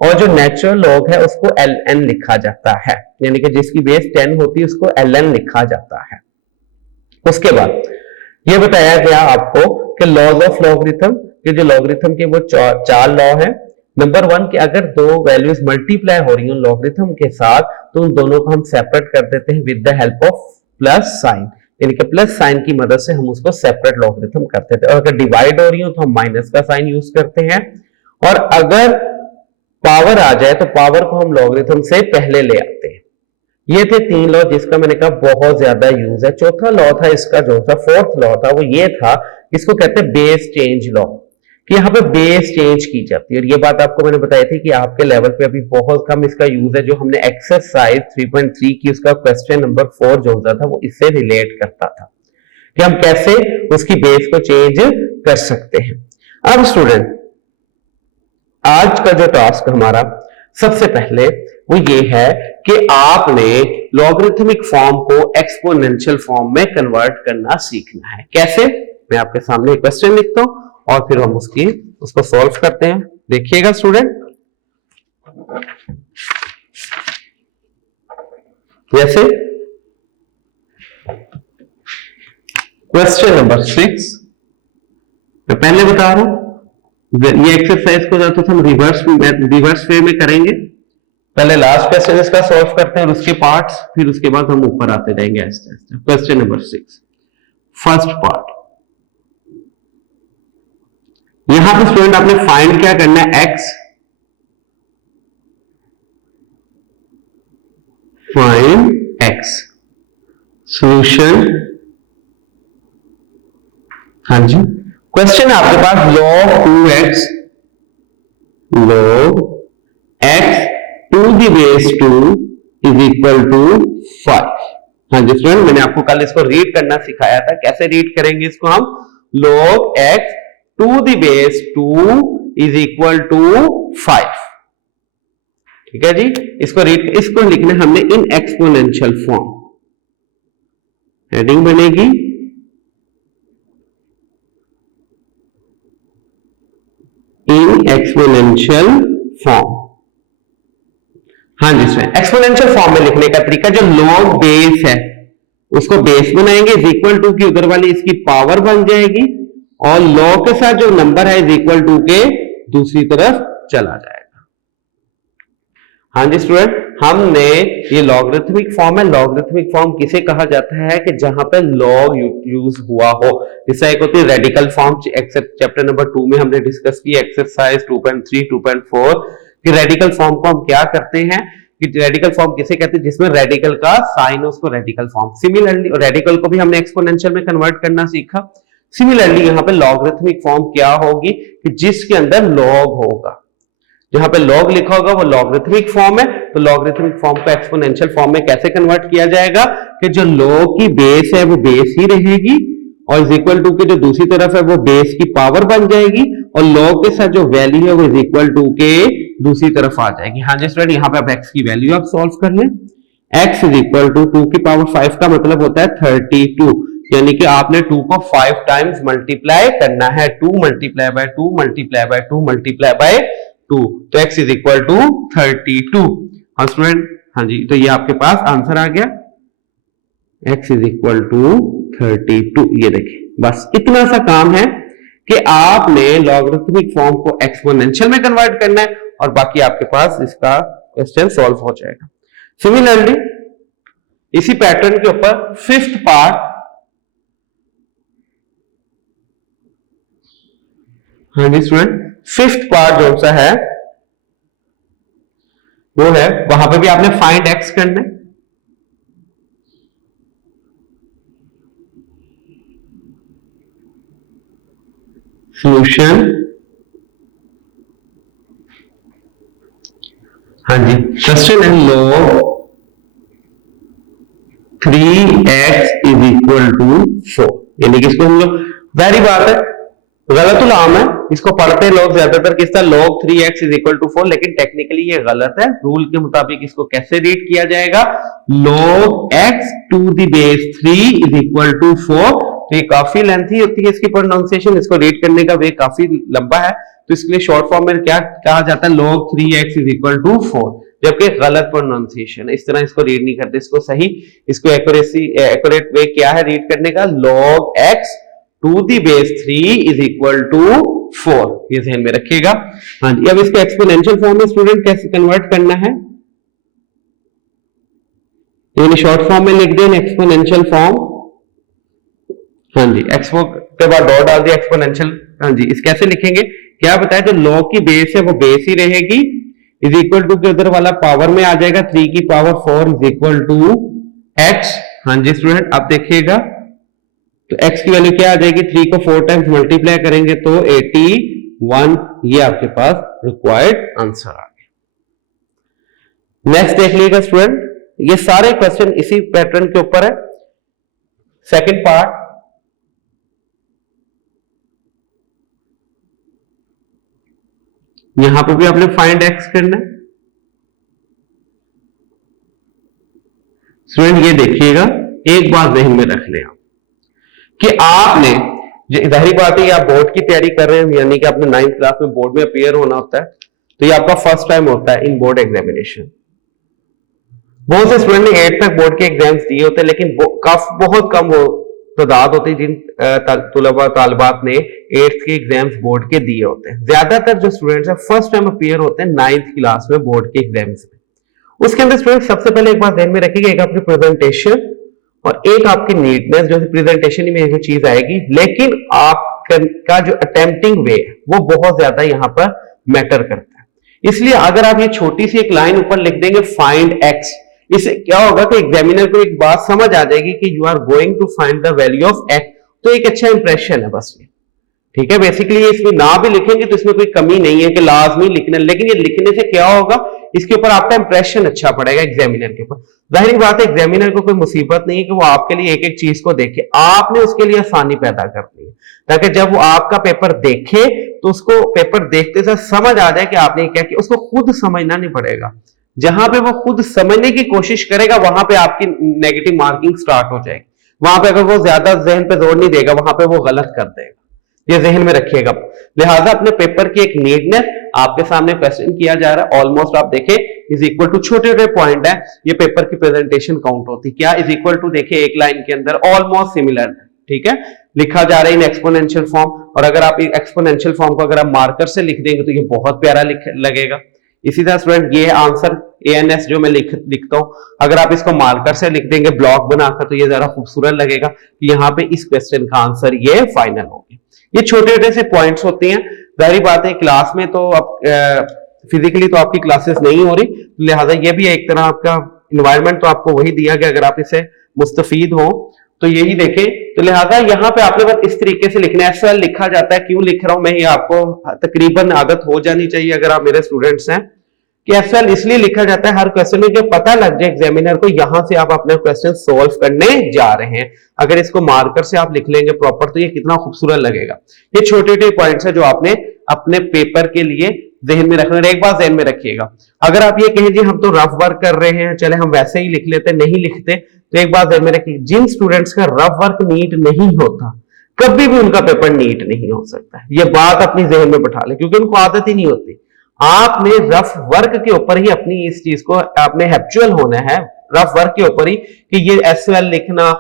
और जो नेचुरल लॉग है उसको एलएन लिखा जाता है, यानी कि जिसकी बेस 10 होती है उसको एलएन लिखा जाता है। उसके बाद ये बताया गया आपको कि लॉज ऑफ लॉगरिथम, कि जो लॉगरिथम के वो 4 लॉ है। नंबर 1 कि अगर 2 वैल्यूज मल्टीप्लाई हो रही हो लॉगरिथम के साथ, तो उन दोनों को हम सेपरेट कर देते हैं with the help of plus sign, यानी कि प्लस साइन की मदद से हम उसको सेपरेट लॉगरिथम करते थे। और अगर डिवाइड हो रही हो तो हम माइनस का साइन यूज करते हैं, और अगर पावर आ जाए तो पावर को हम लॉगरिथम से पहले ले आते हैं। ये थे 3 लॉ जिसका मैंने कहा बहुत ज्यादा यूज है। चौथा लॉ था इसका, जो था 4th लॉ था, वो ये था, इसको कहते हैं बेस चेंज लॉ, कि यहाँ पे बेस चेंज की जाती है। और ये बात आपको मैंने बताई थी कि आपके लेवल पे अभी बहुत कम इसका यूज है। जो हमने एक्सरसाइज 3.3 की उसका क्वेश्चन नंबर 4 जो होता था वो इससे रिलेट करता था कि हम कैसे उसकी बेस को चेंज कर सकते हैं। अब स्टूडेंट, आज का जो टास्क हमारा सबसे पहले वो ये है कि आपने लॉगरिथमिक फॉर्म को एक्सपोनेंशियल फॉर्म में कन्वर्ट करना सीखना है। कैसे? मैं आपके सामने एक क्वेश्चन लिखता हूं और फिर हम उसको सॉल्व करते हैं। देखिएगा स्टूडेंट, जैसे क्वेश्चन नंबर 6 मैं पहले बता रहा हूं, ये एक्सरसाइज को जाते हम रिवर्स वे में करेंगे। पहले लास्ट क्वेश्चन इसका सॉल्व करते हैं और उसके पार्ट्स, फिर उसके बाद हम ऊपर आते जाएंगे ऐसे ऐसे। क्वेश्चन नंबर 6 फर्स्ट पार्ट, यहां पे स्टूडेंट आपने फाइंड क्या करना है? X, find x, solution. हाँ जी, क्वेश्चन है आपके पास log 2x, log x to the base 2 is equal to 5। हाँ जी स्टूडेंट, मैंने आपको कल इसको रीड करना सिखाया था। कैसे रीड करेंगे इसको हम? log x to the base 2 is equal to 5। ठीक है जी, इसको लिखना हमने इन एक्सपोनेंशियल फॉर्म। हेडिंग बनेगी इन एक्सपोनेंशियल फॉर्म। हाँ जी सर, एक्सपोनेंशियल फॉर्म में लिखने का तरीका, जो लॉग बेस है उसको बेस बनाएंगे, इज इक्वल टू की उधर वाली इसकी पावर बन जाएगी, और log के साथ जो नंबर है इज इक्वल टू के दूसरी तरफ चला जाएगा। हाँ जी स्टूडेंट, हमने ये लॉगरिथमिक फॉर्म है। लॉगरिथमिक फॉर्म किसे कहा जाता है कि जहां पे लॉग यूज हुआ हो। जैसे एक होती है रेडिकल फॉर्म, चैप्टर नंबर 2 में हमने डिस्कस की एक्सरसाइज 2.3 2.4 कि रेडिकल फॉर्म को हम क्या करते हैं कि रेडिकल फॉर्म किसे कहते हैं जिसमें रेडिकल का साइन है उसको रेडिकल फॉर्म। सिमिलरली रेडिकल को भी हमने एक्सपोनेंशियल में कन्वर्ट करना सीखा। सिमिलरली यहाँ पे लॉगरिथमिक फॉर्म क्या होगी कि जिसके अंदर लॉग होगा। जहां पे लॉग लिखा होगा वो लॉगरिथमिक फॉर्म है, तो लॉगरिथमिक फॉर्म को एक्सपोनेंशियल फॉर्म में कैसे कन्वर्ट किया जाएगा कि जो लॉग की बेस है वो बेस ही रहेगी और इज इक्वल टू के जो दूसरी तरफ है वो बेस की पावर बन जाएगी और लॉग के साथ जो वैल्यू है वो इज इक्वल टू के दूसरी तरफ आ जाएगी। हाँ जी स्टूडेंट, यहाँ पे आप x की वैल्यू आप सॉल्व कर लें। x इज इक्वल टू 2 की पावर 5 का मतलब होता है 32, यानी कि आपने 2 को 5 टाइम्स मल्टीप्लाई करना है। 2 multiply by 2 multiply by 2 multiply by 2, तो x इज इक्वल टू 32। हाँ स्टूडेंट, हाँ जी, तो ये आपके पास आंसर आ गया x इज इक्वल टू 32। ये देखिए, बस इतना सा काम है कि आपने लॉगरिथमिक फॉर्म को एक्सपोनेंशियल में कन्वर्ट करना है और बाकी आपके पास इसका क्वेश्चन सॉल्व हो जाएगा। सिमिलरली इसी पैटर्न के ऊपर फिफ्थ पार्ट, हाँ जी स्टूडेंट, फिफ्थ पार्ट जो सा है वो है वहां पे भी आपने फाइंड एक्स करना है। सॉल्यूशन, हाँ जी, क्वेश्चन है log 3x is equal to 4, यानी कि इसको हम लोग, वैरी बात है, गलत उलाम है, इसको पढ़ते हैं लोग ज्यादातर किस तरह log 3x is equal to 4, लेकिन टेक्निकली ये गलत है। रूल के मुताबिक इसको कैसे रीड किया जाएगा, log x to the base 3 is equal to 4। तो ये काफी लेंथी होती है इसकी प्रोनाउंसिएशन, इसको रीड करने का वे काफी लंबा है, तो इसके लिए शॉर्ट फॉर्म में क्या कहा जाता है, log 3x is equal to 4, जबकि गलत प्रोनाउंसिएशन है, इस तरह इसको रीड नहीं करते, इसको सही, इसको एक्यूरेट वे क्या है रीड करने का, log x to the base 3 is equal to 4, ये ध्यान में रखिएगा। हाँ जी, अब इसको एक्सपोनेंशियल फॉर्म में स्टूडेंट कैसे कन्वर्ट करना है, यानी शॉर्ट फॉर्म में लिख दें एक्सपोनेंशियल फॉर्म। हाँ जी, एक्सपो के बाद डॉट डाल दिया एक्सपोनेंशियल। हाँ जी, इस कैसे लिखेंगे, क्या बताया, जो log की बेस है वो बेस ही रहेगी, इज इक्वल टू के उधर वाला पावर में आ जाएगा, 3 की power 4 is equal to x। हाँ जी स्टूडेंट, आप देखिएगा तो x की वैल्यू क्या आ जाएगी, 3 को 4 टाइम्स मल्टीप्लाई करेंगे तो 81, ये आपके पास रिक्वायर्ड आंसर आ गया। नेक्स्ट देख लीजिएगा स्टूडेंट, ये सारे क्वेश्चन इसी पैटर्न के ऊपर है। सेकंड पार्ट, यहां पे भी आपने फाइंड x करना है। स्टूडेंट ये देखिएगा, एक बात ज़हन में रख लें आप कि आपने, जाहिर बात है कि आप बोर्ड की तैयारी कर रहे हैं, यानी कि आपने 9th क्लास में बोर्ड में अपीयर होना होता है, तो ये आपका फर्स्ट टाइम होता है इन बोर्ड एग्जामिनेशन। बहुत से स्टूडेंट ने 8th तक बोर्ड के एग्जाम्स दिए होते हैं, लेकिन बहुत कम तादाद होती है जिन तुलबा तालिबात ने 8th के एग्जाम्स बोर्ड के दिए होते हैं। ज्यादातर जो स्टूडेंट्स हैं फर्स्ट टाइम अपीयर होते हैं 9th क्लास में बोर्ड के एग्जाम्स में। उसके अंदर स्टूडेंट सबसे पहले एक बात ध्यान में रखिएगा, एक आपकी प्रेजेंटेशन और एक आपकी नीटनेस, जो प्रेजेंटेशन ही में एक चीज आएगी, लेकिन आपका जो अटेम्प्टिंग वे वो बहुत ज्यादा यहाँ पर मैटर करता है। इसलिए अगर आप ये छोटी सी एक लाइन ऊपर लिख देंगे फाइंड एक्स, इससे क्या होगा कि एग्जामिनर को एक बात समझ आ जाएगी कि you are going to find the value of x, तो एक अच्छा इंप्रेशन है बस ये, ठीक है। बेसिकली ये इसमें ना भी लिखेंगे तो इसमें कोई कमी नहीं है कि लाजमी लिखना, लेकिन ये लिखने से क्या होगा, इसके ऊपर आपका इंप्रेशन अच्छा पड़ेगा एग्जामिनर के ऊपर। जाहिर बात है एग्जामिनर को कोई मुसीबत नहीं है कि वो आपके लिए एक एक चीज को देखे, आपने उसके लिए आसानी पैदा करनी है, ताकि जब वो आपका पेपर देखे तो उसको पेपर देखते से समझ आ जाए कि आपने क्या किया। उसको खुद समझना नहीं पड़ेगा, जहां पे वो खुद समझने की कोशिश करेगा वहां पे आपकी नेगेटिव मार्किंग स्टार्ट हो जाएगी। वहां पे अगर वो ज्यादा जहन पे जोर नहीं देगा, वहां पे वो गलत कर देगा, ये जहन में रखिएगा। लिहाजा अपने पेपर की एक नीटनेस, आपके सामने क्वेश्चन किया जा रहा है, ऑलमोस्ट आप देखें इज इक्वल टू, छोटे छोटे पॉइंट है, ये पेपर की प्रेजेंटेशन काउंट होती है क्या, इज इक्वल टू देखिए एक लाइन के अंदर ऑलमोस्ट सिमिलर, ठीक है, लिखा जा रहा है इन एक्सपोनेंशियल फॉर्म। और अगर आप एक्सपोनेंशियल फॉर्म को अगर आप मार्कर से लिख देंगे तो ये बहुत प्यारा लगेगा। इसी तरह स्टूडेंट ये आंसर ANS जो मैं लिखता हूं, अगर आप इसको मार्कर से लिख देंगे ब्लॉक बनाकर तो ये जरा खूबसूरत लगेगा कि यहाँ पे इस क्वेश्चन का आंसर ये फाइनल हो गया। ये छोटे छोटे से पॉइंट्स होते हैं, जाहिर बात है क्लास में तो अब फिजिकली तो आपकी क्लासेस नहीं हो रही, लिहाजा ये भी एक तरह आपका इन्वायरमेंट तो आपको वही दिया गया, अगर आप इससे मुस्तफीद हो तो यही देखें। तो लिहाजा यहाँ पे आपने बस इस तरीके से लिखना है। SOL लिखा जाता है, क्यों लिख रहा हूं मैं, ये आपको तकरीबन आदत हो जानी चाहिए अगर आप मेरे स्टूडेंट्स हैं, कि SOL इसलिए लिखा जाता है हर क्वेश्चन में कि पता लग जाए एग्जामिनर को यहां से आप अपने क्वेश्चन सोल्व करने जा रहे हैं। अगर इसको मार्कर से आप लिख लेंगे प्रॉपर तो ये कितना खूबसूरत लगेगा। ये छोटे छोटे पॉइंट्स है जो आपने अपने पेपर के लिए जहन में रखना। एक बात जहन में रखिएगा, अगर आप ये कहें जी हम तो रफ वर्क कर रहे हैं, चले हम वैसे ही लिख लेते, नहीं लिखते, तो एक बात जहन में रखिए, जिन स्टूडेंट्स का रफ वर्क नीट नहीं होता कभी भी उनका पेपर नीट नहीं हो सकता। ये बात अपनी जहन में बैठा ले, क्योंकि उनको आदत ही नहीं होती। आपने रफ वर्क के ऊपर ही अपनी इस चीज को आपने हैबिचुअल होना है, रफ वर्क के ऊपर ही, कि ये SOL लिखना,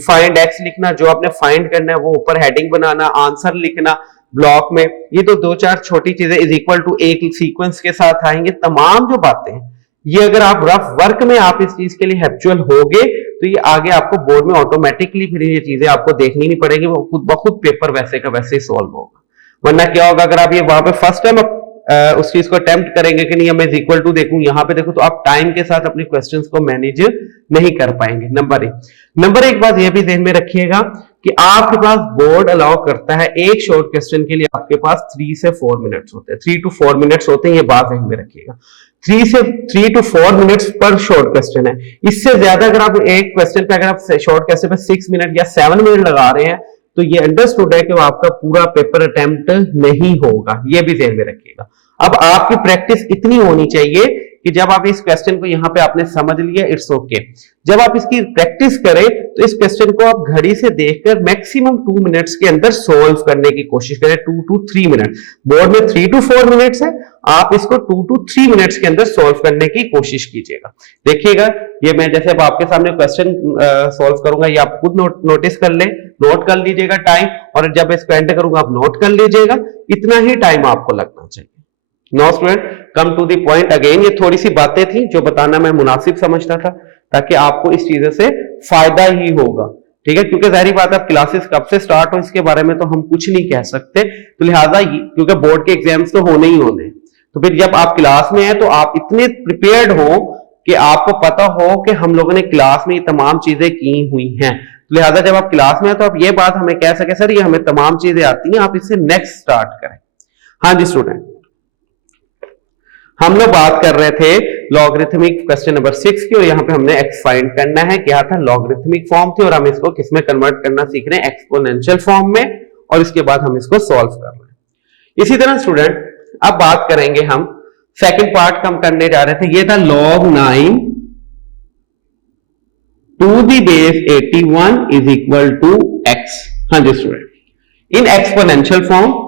फाइंड एक्स लिखना, जो आपने फाइंड करना है वो ऊपर हेडिंग बनाना, आंसर लिखना ब्लॉक में, ये तो दो चार छोटी चीजें इज इक्वल टू एक सीक्वेंस के साथ आएंगे। तमाम जो बातें ये अगर आप रफ वर्क में आप इस चीज के लिए हैबिचुअल होगे तो ये आगे आपको बोर्ड में ऑटोमेटिकली फिर ये चीजें आपको देखनी नहीं पड़ेगी, वो खुद ब खुद पेपर वैसे का वैसे ही सॉल्व होगा। वरना क्या होगा, अगर आप ये वहां पे फर्स्ट टाइम उस चीज को अटेम्प्ट करेंगे कि नहीं मैं इज इक्वल टू देखूं, यहां पे देखो, तो आप टाइम के साथ अपने क्वेश्चंस को मैनेज नहीं कर पाएंगे। नंबर एक बात यह भी ध्यान में रखिएगा कि आपके पास बोर्ड अलाउ करता है एक शॉर्ट क्वेश्चन के लिए आपके पास 3 से 4 मिनट्स होते हैं, 3 to 4 मिनट्स होते हैं, ये बात ध्यान में रखिएगा। 3 to 4 मिनट्स पर शॉर्ट क्वेश्चन है। इससे ज्यादा अगर आप एक क्वेश्चन पे अगर आप शॉर्ट क्वेश्चन पे 6 मिनट या 7 मिनट लगा रहे हैं तो ये अंडरस्टूड है कि वो आपका पूरा पेपर अटेम्प्ट नहीं होगा, ये भी ध्यान में रखिएगा। अब आपकी प्रैक्टिस इतनी होनी चाहिए कि जब आप इस क्वेश्चन को यहाँ पे आपने समझ लिया, इट्स ओके, जब आप इसकी प्रैक्टिस करें तो इस क्वेश्चन को आप घड़ी से देखकर मैक्सिमम 2 मिनट्स के अंदर सोल्व करने की कोशिश करें, 2 to 3 मिनट। बोर्ड में 3 to 4 मिनट्स है, आप इसको 2 to 3 मिनट्स के अंदर सोल्व करने की कोशिश कीजिएगा। देखिएगा ये मैं जैसे अब आपके सामने क्वेश्चन सोल्व करूंगा, ये आप खुद नोटिस कर ले, नोट कर लीजिएगा टाइम, और जब इसको एंड करूंगा आप नोट कर लीजिएगा, इतना ही टाइम आपको लगना चाहिए। No student, come to the point again. ये थोड़ी सी बातें थी जो बताना मैं मुनासिब समझता था, ताकि आपको इस चीजों से फायदा ही होगा, ठीक है, क्योंकि जाहिर बात है क्लासेस कब से स्टार्ट हो इसके बारे में तो हम कुछ नहीं कह सकते, तो लिहाजा क्योंकि बोर्ड के एग्जाम्स तो होने ही होने, तो फिर जब आप क्लास में हैं तो आप इतने प्रिपेयर्ड हो कि आपको पता हो कि हम लोगों ने क्लास में ये तमाम चीजें की हुई हैं। लिहाजा जब आप क्लास में हैं तो आप ये बात हमें कह सके सर ये हमें तमाम चीजें आती हैं, आप इससे नेक्स्ट स्टार्ट करें। हाँ जी स्टूडेंट, हम लोग बात कर रहे थे लॉगरिथमिक क्वेश्चन नंबर 6 की, और यहां पे हमने एक्स फाइंड करना है। क्या था, लॉगरिथमिक फॉर्म थी, और हम इसको किसमें कन्वर्ट करना सीख रहे हैं, एक्सपोनेंशियल फॉर्म में, और इसके बाद हम इसको सॉल्व कर रहे हैं। इसी तरह स्टूडेंट अब बात करेंगे हम सेकंड पार्ट हम करने जा रहे थे, ये था log 9 to the base 81 is equal to x। हाँ जी student, in exponential form,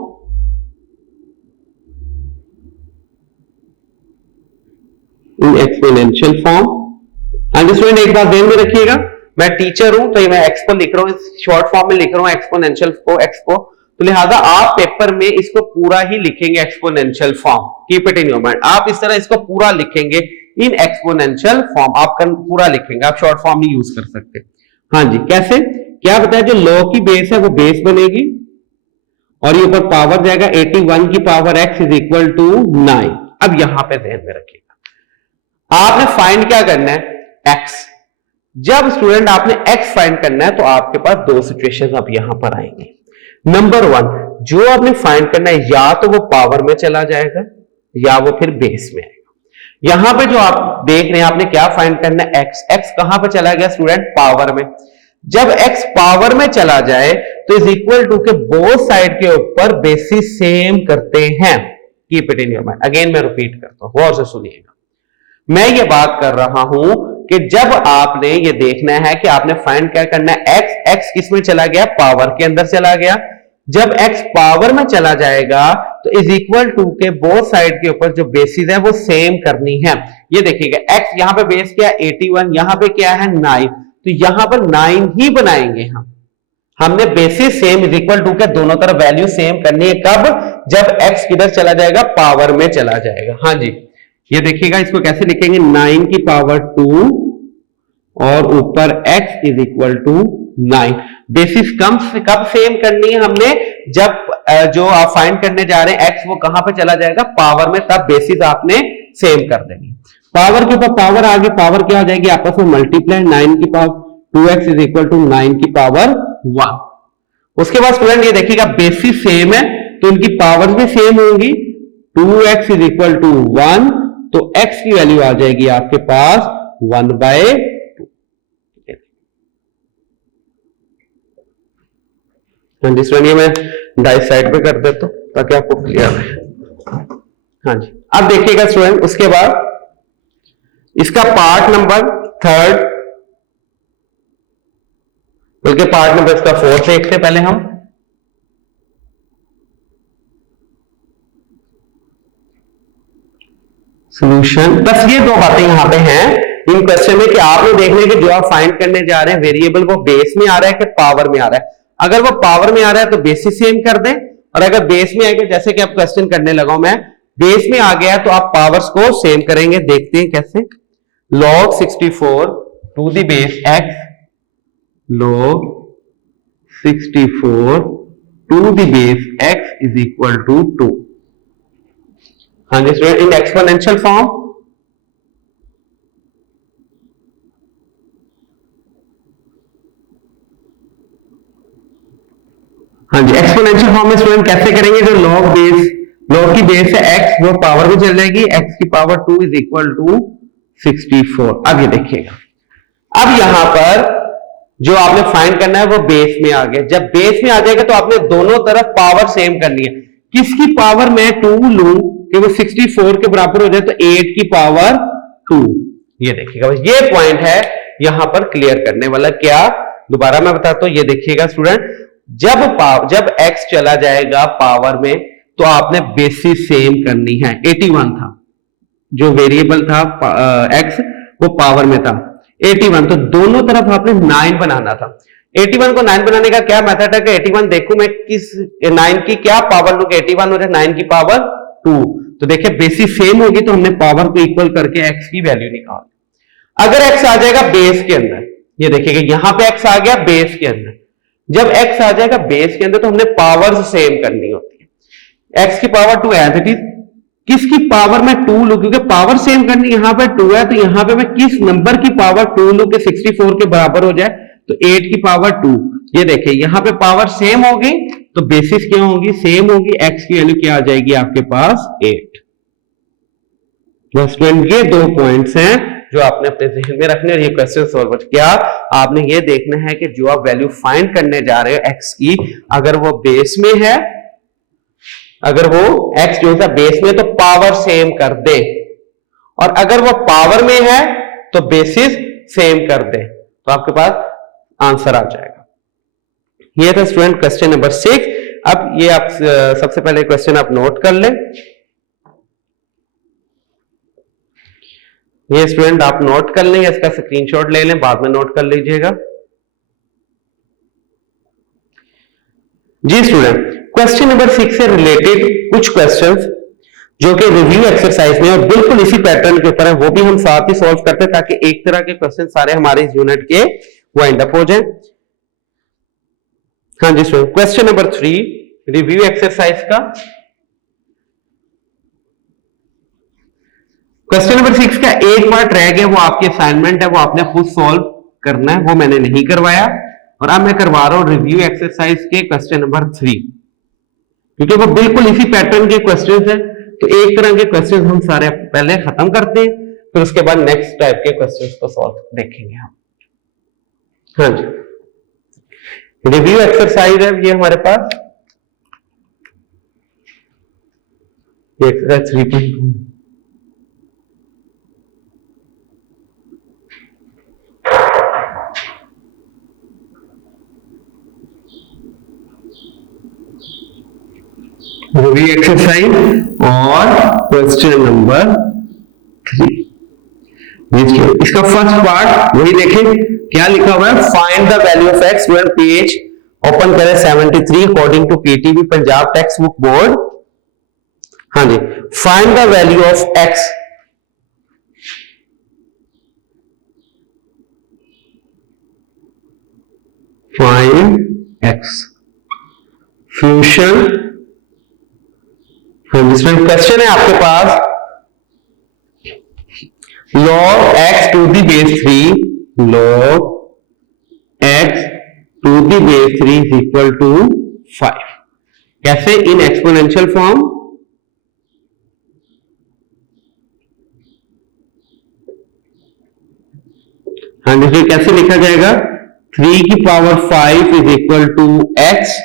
in exponential form. हाँ जी स्टूडेंट, एक बात ध्यान में रखिएगा, मैं टीचर हूं तो मैं एक्स को लिख रहा हूं, शॉर्ट फॉर्म में लिख रहा हूं एक्सपोनेंशियल को, एक्स को, तो लिहाजा आप पेपर में इसको पूरा ही लिखेंगे exponential form. Keep it in your mind, आप इस तरह इसको पूरा लिखेंगे इन एक्सपोनेंशियल फॉर्म, आप पूरा लिखेंगे, आप शॉर्ट फॉर्म नहीं यूज कर सकते। हाँ जी, कैसे, क्या बताया, जो लॉग की बेस है वो बेस बनेगी और ये ऊपर पावर जाएगा 81 की power x is equal to 9। अब यहां पे ध्यान में रखिएगा, आपने फाइंड क्या करना है, x। जब स्टूडेंट आपने x फाइंड करना है तो आपके पास दो सिचुएशंस अब यहां पर आएंगी। नंबर 1, जो आपने फाइंड करना है या तो वो पावर में चला जाएगा या वो फिर बेस में आएगा। यहां पे जो आप देख रहे हैं आपने क्या फाइंड करना है, x कहां पे चला गया स्टूडेंट, पावर में। जब x पावर में चला जाए तो इज इक्वल टू के बोथ साइड के ऊपर बेसिस सेम करते हैं। Keep it in your mind, again मैं रिपीट करता हूं, गौर से सुनिएगा। मैं ये बात कर रहा हूं कि जब आपने ये देखना है कि आपने फाइंड क्या करना है, x किस में चला गया, पावर के अंदर चला गया। जब x पावर में चला जाएगा तो इज इक्वल टू के बोथ साइड के ऊपर जो बेसिस है वो सेम करनी है। ये देखिएगा x यहां पे बेस क्या है 81, यहां पे क्या है 9, तो यहां पर 9 ही बनाएंगे हम। हमने basis same is equal to के दोनों तरफ वैल्यू सेम करनी है। कब? जब x किधर चला जाएगा? पावर में चला जाएगा। हाँ जी, ये देखिएगा, इसको कैसे लिखेंगे? 9 की पावर 2 और ऊपर x is equal to 9। Basis कब सेम करनी है हमने? जब जो आप फाइंड करने जा रहे हैं x, वो कहां पे चला जाएगा? पावर में, तब बेसिस आपने सेम कर देनी। पावर के ऊपर पावर आगे, पावर क्या हो जाएगी? आपस में मल्टीप्लाई। 9 की power 2x is equal to 9 की पावर 1। उसके बाद स्टूडेंट ये देखिएगा, बेसिस सेम है तो इनकी पावर भी सेम होंगी। 2x इज इक्वल टू 1, तो x की वैल्यू आ जाएगी आपके पास 1/2। हाँ जी स्टूडेंट, ये मैं डाई साइड पे कर देता हूं ताकि आपको क्लियर रहे। हाँ जी, अब देखिएगा स्टूडेंट, उसके बाद इसका पार्ट नंबर 3, बल्कि पार्ट नंबर इसका 4 देखते हैं पहले हम। सॉल्यूशन, बस ये दो बातें यहां पे हैं इन क्वेश्चन में कि आपने देखने के जो आप फाइंड करने जा रहे हैं वेरिएबल वो बेस में आ रहा है कि पावर में आ रहा है। अगर वो पावर में आ रहा है तो बेसिस सेम कर दें, और अगर बेस में आएगा, जैसे कि आप क्वेश्चन करने लगा हूं मैं, बेस में आ गया तो आप पावर्स को सेम करेंगे। देखते हैं कैसे। log 64 to the base x, log 64 to the base x is equal to 2। हाँ जी स्टूडेंट, इन एक्सपोनेंशियल फॉर्म। हाँ जी, एक्सपोनेंशियल फॉर्म में स्टूडेंट कैसे करेंगे? जो log की बेस है x, वो पावर में चल जाएगी। x की पावर 2 इज इक्वल टू 64। अब ये देखिएगा, अब यहां पर जो आपने फाइंड करना है वो बेस में आ गया। जब बेस में आ जाएगा तो आपने दोनों तरफ पावर सेम करनी है। किसकी पावर मैं 2 लूं कि वो 64 के बराबर हो जाए? तो 8 की पावर 2। ये देखिएगा, ये पॉइंट है यहां पर क्लियर करने वाला। क्या? दोबारा मैं बताता हूं, ये देखिएगा स्टूडेंट, जब x चला जाएगा पावर में तो आपने बेसिस सेम करनी है। 81 था जो वेरिएबल था x, वो पावर में था 81, तो दोनों तरफ आपने 9 बनाना था। 81 को 9 बनाने का क्या मेथड है कि 81 देखूं मैं किस 9 की क्या पावर लूं कि 81 हो जाए 9 की पावर 2। तो देखिए बेसिस सेम होगी तो हमने पावर को इक्वल करके x की वैल्यू निकाल। अगर x आ जाएगा बेस के अंदर, ये देखिएगा यहां पे x आ गया बेस के अंदर। जब x आ जाएगा बेस के अंदर तो हमने पावर सेम करनी होती है। x की पावर 2 एज इट इज, किसकी पावर में 2 लूं? क्योंकि पावर सेम करनी, यहां पे 2 है तो यहां पे मैं किस नंबर की पावर 2 लूं कि 64 के बराबर हो जाए? तो 8 की पावर 2। ये देखिए यहां पे पावर सेम होगी तो बेसिस क्या होगी? सेम होगी। x की वैल्यू क्या आ जाएगी आपके पास? 8। बस स्टूडेंट, ये 2 पॉइंट्स हैं जो आपने अपने जहन में रखने और ये क्वेश्चन सॉल्व कर। क्या आपने ये देखना है कि जो आप वैल्यू फाइंड करने जा रहे हो x की, अगर वो बेस में है, अगर वो x जो सा बेस में, तो पावर सेम कर दे, और अगर वो पावर में है तो बेसिस सेम कर दे, तो आपके पास आंसर आ जाएगा। ये था स्टूडेंट क्वेश्चन नंबर 6। अब ये आप सबसे पहले क्वेश्चन आप नोट कर लें। ये स्टूडेंट आप नोट कर लें, इसका स्क्रीनशॉट ले लें, बाद में नोट कर लीजिएगा। जी स्टूडेंट, क्वेश्चन नंबर 6 से रिलेटेड कुछ क्वेश्चंस जो कि रिव्यू एक्सरसाइज में और बिल्कुल इसी पैटर्न के ऊपर है, वो भी हम साथ ही सॉल्व करते हैं ताकि एक तरह के क्वेश्चन सारे हमारे इस यूनिट के वाइंड अप हो जाएं। हाँ जी student, question number 3 review exercise का। क्वेश्चन नंबर 6 का एक पार्ट रह गया, वो आपकी असाइनमेंट है, वो आपने खुद सॉल्व करना है, वो मैंने नहीं करवाया, और अब मैं करवा रहा हूं रिव्यू एक्सरसाइज के क्वेश्चन नंबर 3, क्योंकि वो बिल्कुल इसी पैटर्न के क्वेश्चंस हैं। तो एक तरह के क्वेश्चंस हम सारे पहले खत्म करते हैं, फिर उसके बाद नेक्स्ट टाइप के क्वेश्चंस को सॉल्व देखेंगे हम। हाँ जी, रिव्यू एक्सरसाइज है ये हमारे पास, ये एक्सरसाइज 3.2। रिव्यू एक्सरसाइज और क्वेश्चन नंबर 3। इसका फर्स्ट पार्ट वही देखें, क्या लिखा हुआ है? Find the value of x, page open करें 73 according to PTB Punjab text book board. हाँ जी, find the value of x. Find x फ्यूशन। क्वेश्चन है आपके पास log x to the base 3, log x to the base 3 is equal to 5। कैसे? In exponential form. हाँ जी, कैसे लिखा जाएगा? 3 की power 5 is equal to x।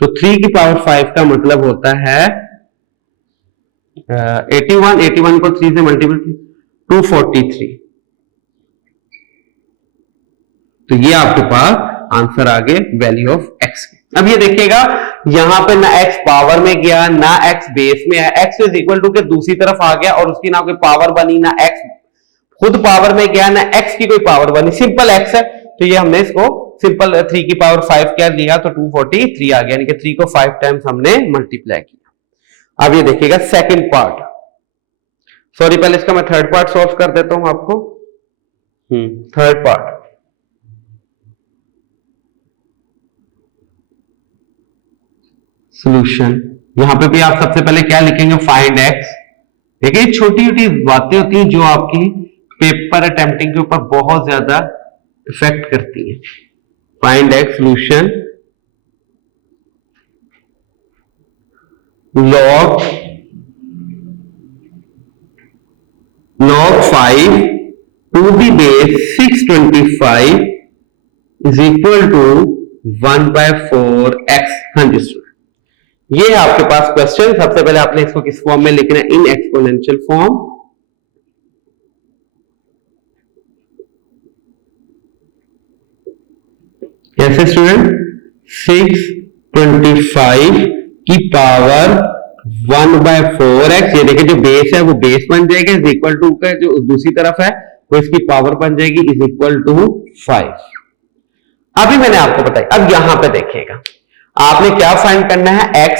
तो 3 की पावर 5 का मतलब होता है 81 को 3 से मल्टीपल 243। तो ये आपके पास आंसर आ गए वैल्यू ऑफ x। अब ये देखिएगा यहां पे ना x पावर में गया ना x बेस में है, x इज इक्वल टू के दूसरी तरफ आ गया और उसकी ना कोई पावर बनी, ना x खुद पावर में गया ना x की कोई पावर बनी, सिंपल x है। तो ये हमने इसको सिंपल 3 की पावर 5 क्या लिया तो 243 आ गया, यानी कि 3 को 5 टाइम्स हमने मल्टीप्लाई किया। अब ये देखिएगा सेकंड पार्ट, सॉरी पहले इसका मैं थर्ड पार्ट सॉल्व कर देता हूं आपको। Third part, solution. यहां पे भी आप सबसे पहले क्या लिखेंगे? Find x. देखिए छोटी छोटी बातें होती हैं जो आपकी पेपर अटेम्प्टिंग के ऊपर बहुत ज्यादा इफेक्ट करती हैं। Find x solution log 5 to the base 625 is equal to 1/4x। हाँ जी स्टूडेंट, ये है आपके पास क्वेश्चन। सबसे पहले आपने इसको किस फॉर्म में लिखना है? इन एक्सपोनेंशियल फॉर्म। कैसे स्टूडेंट? 625 की पावर 1/4x। ये देखिए जो बेस है वो बेस बन जाएगा इज इक्वल टू का जो दूसरी तरफ है वो इसकी पावर बन जाएगी इज इक्वल टू 5। अभी मैंने आपको बताया। अब यहां पे देखिएगा आपने क्या फाइंड करना है? x।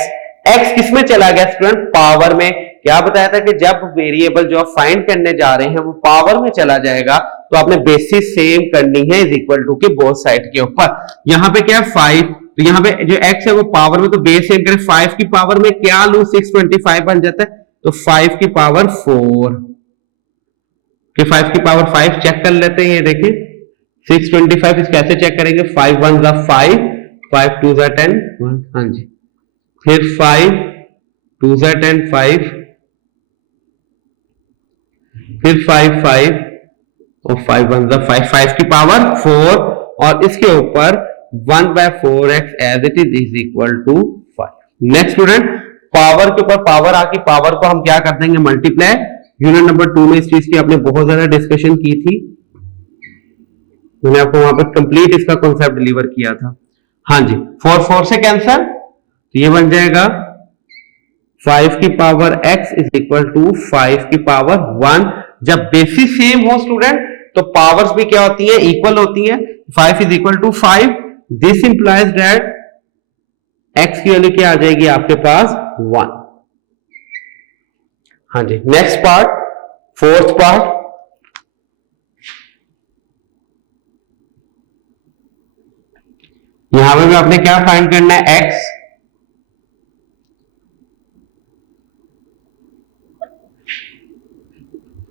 x किसमें चला गया स्टूडेंट? पावर में। क्या बताया था कि जब वेरिएबल जो आप फाइंड करने जा रहे हैं वो पावर में चला जाएगा तो आपने बेसिस सेम करनी है इज इक्वल टू के बोथ साइड के ऊपर। यहां पे क्या है? 5। तो यहां पे जो x है वो पावर में, तो बेस सेम करें। 5 की पावर में क्या लू? 625 बन जाता है, तो 5 की पावर 4 कि 5 की पावर 5 चेक कर लेते हैं। ये देखिए 625 इस कैसे चेक करेंगे? 5 1 जा 5, 5 2 जा 10, 1। हाँ जी, फिर 5 2 जा 10, 5, फिर 5 5 और 5 1 जा 5, 5 की पावर 4 और इसके ऊपर 1/4x as it is equal to 5। Next student, power के ऊपर पावर आके पावर को हम क्या कर देंगे? मल्टीप्लाई। यूनिट नंबर 2 में इस चीज की आपने बहुत ज्यादा डिस्कशन की थी, मैंने आपको वहां पर कंप्लीट इसका कॉन्सेप्ट डिलीवर किया था। हाँ जी, 4 4 से कैंसल, तो ये बन जाएगा 5 की power x is equal to 5 की पावर 1। जब बेसिस सेम हो स्टूडेंट तो पावर्स भी क्या होती है? इक्वल होती है। 5 is equal to 5, this implies that x की वैल्यू क्या आ जाएगी आपके पास? 1। हाँ जी, नेक्स्ट पार्ट, फोर्थ पार्ट। यहां पे भी आपने क्या फाइंड करना है? x।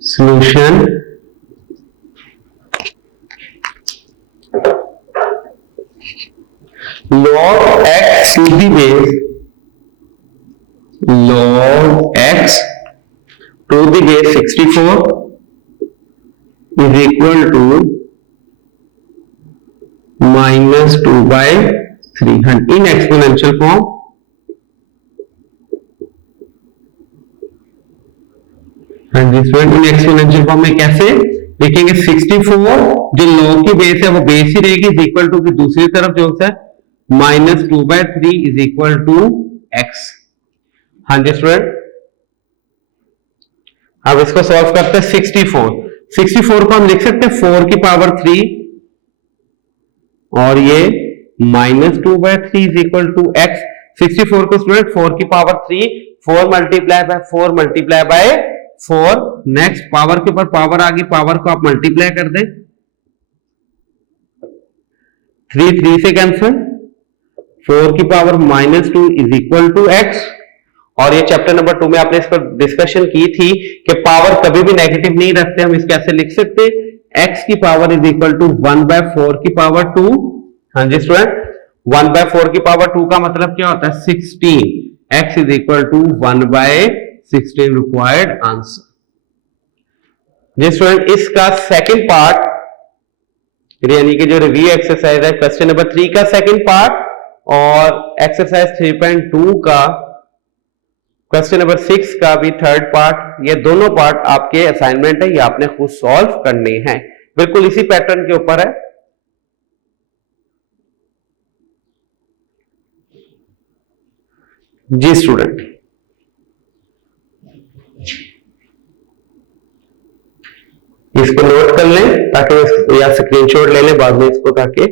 Solution log x to the base, log x to the base 64 is equal to -2/3 in exponential form। हाँ जी स्टूडेंट, इन एक्सपोनेंशियल फॉर्म में कैसे लिखेंगे? 64 जो log की बेस है वो बेस ही रहेगी इज इक्वल टू की दूसरी तरफ जो है -2/3 इज इक्वल टू x। हाँ जी स्टूडेंट, अब इसको सॉल्व करते हैं। 64 को हम लिख सकते हैं 4 की पावर 3 और ये -2/3 इज इक्वल टू x। 64 को स्टूडेंट 4 की power 3, 4 multiply by 4 multiply by 4। Next power के ऊपर पावर आ गई, पावर को आप मल्टीप्लाई कर दें, 3 3 से कैंसिल, 4 की power -2 is equal to x। और ये चैप्टर नंबर 2 में आपने इस पर डिस्कशन की थी कि पावर कभी भी नेगेटिव नहीं रखते, हम इसको ऐसे लिख सकते, x की पावर इज इक्वल टू 1/4 की पावर 2। हाँ जी स्टूडेंट, 1/4 की पावर 2 का मतलब क्या होता है 16। x is equal to 1/16 required answer. जी स्टूडेंट, इसका सेकंड पार्ट यानी कि जो रिव्यू एक्सरसाइज है क्वेश्चन नंबर 3 का सेकंड पार्ट और एक्सरसाइज 3.2 का क्वेश्चन नंबर 6 का भी थर्ड पार्ट, ये दोनों पार्ट आपके असाइनमेंट है, ये आपने खुद सॉल्व करने हैं, बिल्कुल इसी पैटर्न के ऊपर है। जी स्टूडेंट, इसको नोट कर लें ताकि या स्क्रीनशॉट ले लें बाद में इसको, ताकि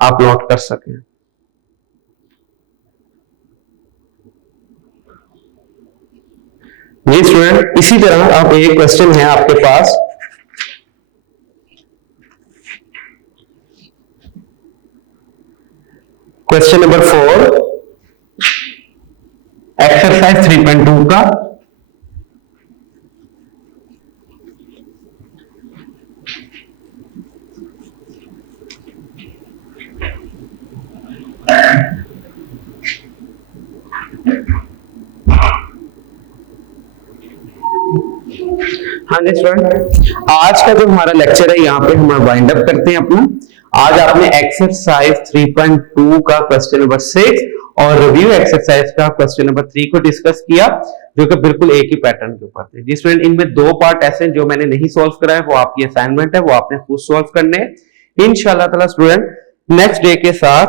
आप नोट कर सकें। जी स्टूडेंट, इसी तरह आप एक क्वेश्चन है आपके पास, क्वेश्चन नंबर 4 एक्सरसाइज 3.2 का। हाँ जी स्टूडेंट, आज का जो हमारा लेक्चर है यहाँ पे हम वाइंड अप करते हैं अपना। आज आपने एक्सरसाइज 3.2 का क्वेश्चन नंबर 6 और रिव्यू एक्सरसाइज का क्वेश्चन नंबर 3 को डिस्कस किया, जो कि बिल्कुल एक ही पैटर्न के ऊपर थे। जी स्टूडेंट, इनमें 2 पार्ट ऐसे हैं जो मैंने नहीं सॉल्व करा है, वो आपकी असाइनमेंट है, वो आपने खुद सॉल्व करने हैं इंशाल्लाह ताला। स्टूडेंट, नेक्स्ट डे के साथ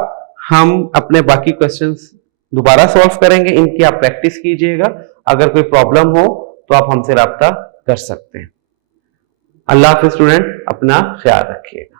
हम अपने बाकी क्वेश्चंस दोबारा सॉल्व करेंगे, इनकी आप प्रैक्टिस कीजिएगा। अगर कोई प्रॉब्लम हो तो आप हमसे राब्ता कर सकते हैं। अल्लाह हाफिज़ स्टूडेंट, अपना ख्याल रखिएगा।